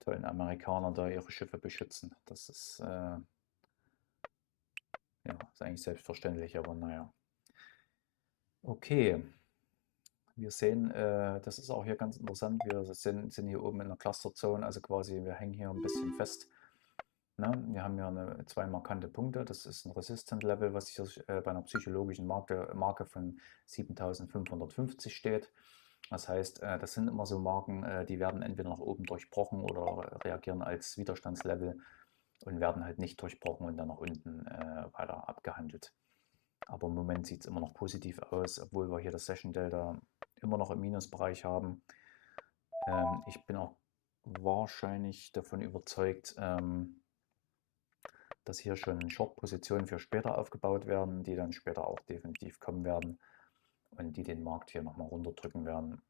tollen Amerikaner da ihre Schiffe beschützen. Das ist, ja, ist eigentlich selbstverständlich, aber naja. Okay, wir sehen, das ist auch hier ganz interessant, wir sind hier oben in der Clusterzone, also quasi wir hängen hier ein bisschen fest. Ne? Wir haben hier zwei markante Punkte, das ist ein Resistant-Level, was hier bei einer psychologischen Marke von 7550 steht. Das heißt, das sind immer so Marken, die werden entweder nach oben durchbrochen oder reagieren als Widerstandslevel und werden halt nicht durchbrochen und dann nach unten weiter abgehandelt. Aber im Moment sieht es immer noch positiv aus, obwohl wir hier das Session Delta immer noch im Minusbereich haben. Ich bin auch wahrscheinlich davon überzeugt, dass hier schon Short-Positionen für später aufgebaut werden, die dann später auch definitiv kommen werden und die den Markt hier nochmal runterdrücken werden.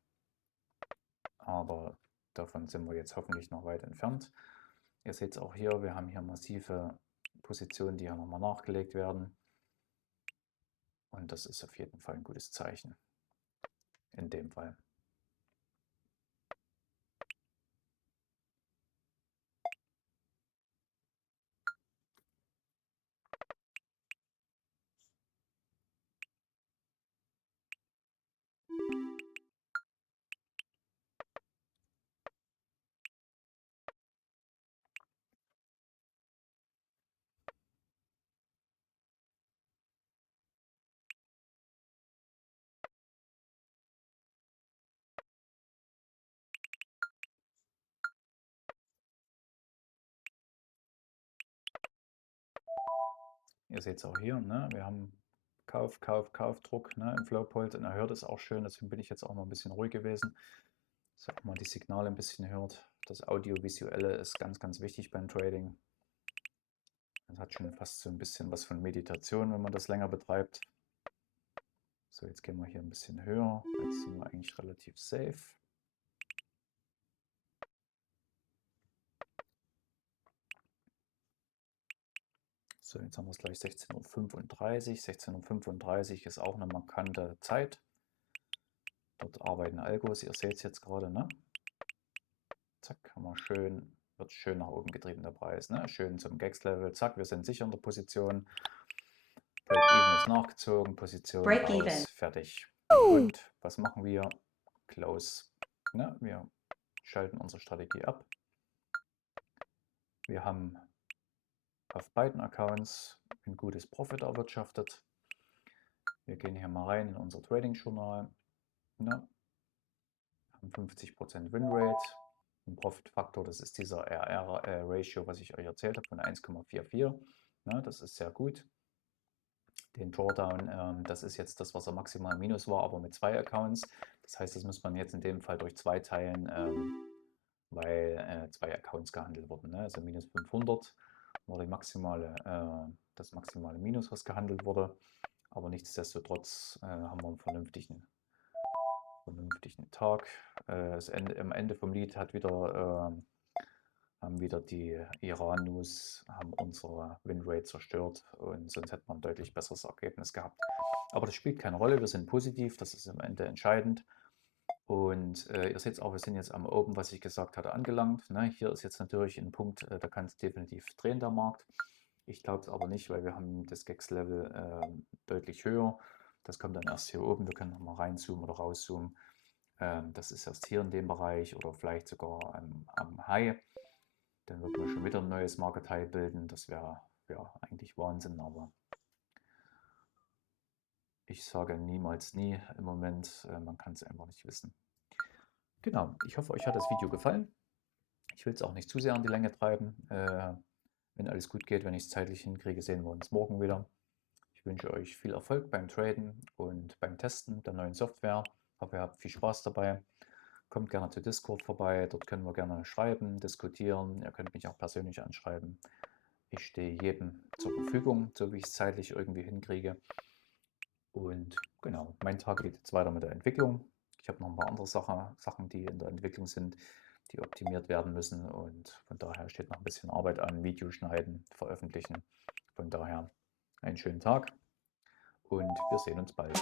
Aber davon sind wir jetzt hoffentlich noch weit entfernt. Ihr seht es auch hier, wir haben hier massive Positionen, die hier nochmal nachgelegt werden. Und das ist auf jeden Fall ein gutes Zeichen in dem Fall. Ihr seht es auch hier, ne? Wir haben Kaufdruck, ne, im Flowpoint und er hört es auch schön, deswegen bin ich jetzt auch mal ein bisschen ruhig gewesen, dass ihr auch mal die Signale ein bisschen hört. Das Audiovisuelle ist ganz, ganz wichtig beim Trading. Das hat schon fast so ein bisschen was von Meditation, wenn man das länger betreibt. So, jetzt gehen wir hier ein bisschen höher. Jetzt sind wir eigentlich relativ safe. So, jetzt haben wir es gleich 16:35 Uhr. 16:35 Uhr ist auch eine markante Zeit. Dort arbeiten Algos, ihr seht es jetzt gerade, ne? Zack, haben wir schön, wird schön nach oben getrieben der Preis, ne? Schön zum Gags-Level, zack, wir sind sicher in der Position. Break-Even ist nachgezogen, Position raus, fertig. Und was machen wir? Close. Ne? Wir schalten unsere Strategie ab. Wir haben auf beiden Accounts ein gutes Profit erwirtschaftet. Wir gehen hier mal rein in unser Trading-Journal. Ne? Haben 50% Winrate. Ein Profitfaktor, das ist dieser RR-Ratio, was ich euch erzählt habe, von 1,44. Ne? Das ist sehr gut. Den Drawdown, das ist jetzt das, was er maximal minus war, aber mit 2 Accounts. Das heißt, das muss man jetzt in dem Fall durch 2 teilen, weil 2 Accounts gehandelt wurden. Ne? Also minus 500 war das maximale Minus, was gehandelt wurde. Aber nichtsdestotrotz haben wir einen vernünftigen Tag. Am Ende vom Lied hat wieder haben wieder die Iran-News, haben unsere Winrate zerstört und sonst hätten wir ein deutlich besseres Ergebnis gehabt. Aber das spielt keine Rolle, wir sind positiv, das ist am Ende entscheidend. Und ihr seht auch, wir sind jetzt am Oben, was ich gesagt hatte, angelangt. Ne? Hier ist jetzt natürlich ein Punkt, da kann es definitiv drehen, der Markt. Ich glaube es aber nicht, weil wir haben das Gags-Level deutlich höher. Das kommt dann erst hier oben. Wir können nochmal reinzoomen oder rauszoomen. Das ist erst hier in dem Bereich oder vielleicht sogar am High. Dann würden wir schon wieder ein neues Market High bilden. Das wäre ja eigentlich Wahnsinn, aber ich sage niemals nie im Moment. Man kann es einfach nicht wissen. Genau, ich hoffe, euch hat das Video gefallen. Ich will es auch nicht zu sehr an die Länge treiben. Wenn alles gut geht, wenn ich es zeitlich hinkriege, sehen wir uns morgen wieder. Ich wünsche euch viel Erfolg beim Traden und beim Testen der neuen Software. Ich hoffe, ihr habt viel Spaß dabei. Kommt gerne zu Discord vorbei, dort können wir gerne schreiben, diskutieren. Ihr könnt mich auch persönlich anschreiben. Ich stehe jedem zur Verfügung, so wie ich es zeitlich irgendwie hinkriege. Und genau, mein Tag geht jetzt weiter mit der Entwicklung. Ich habe noch ein paar andere Sachen, die in der Entwicklung sind, die optimiert werden müssen. Und von daher steht noch ein bisschen Arbeit an, Video schneiden, veröffentlichen. Von daher einen schönen Tag und wir sehen uns bald.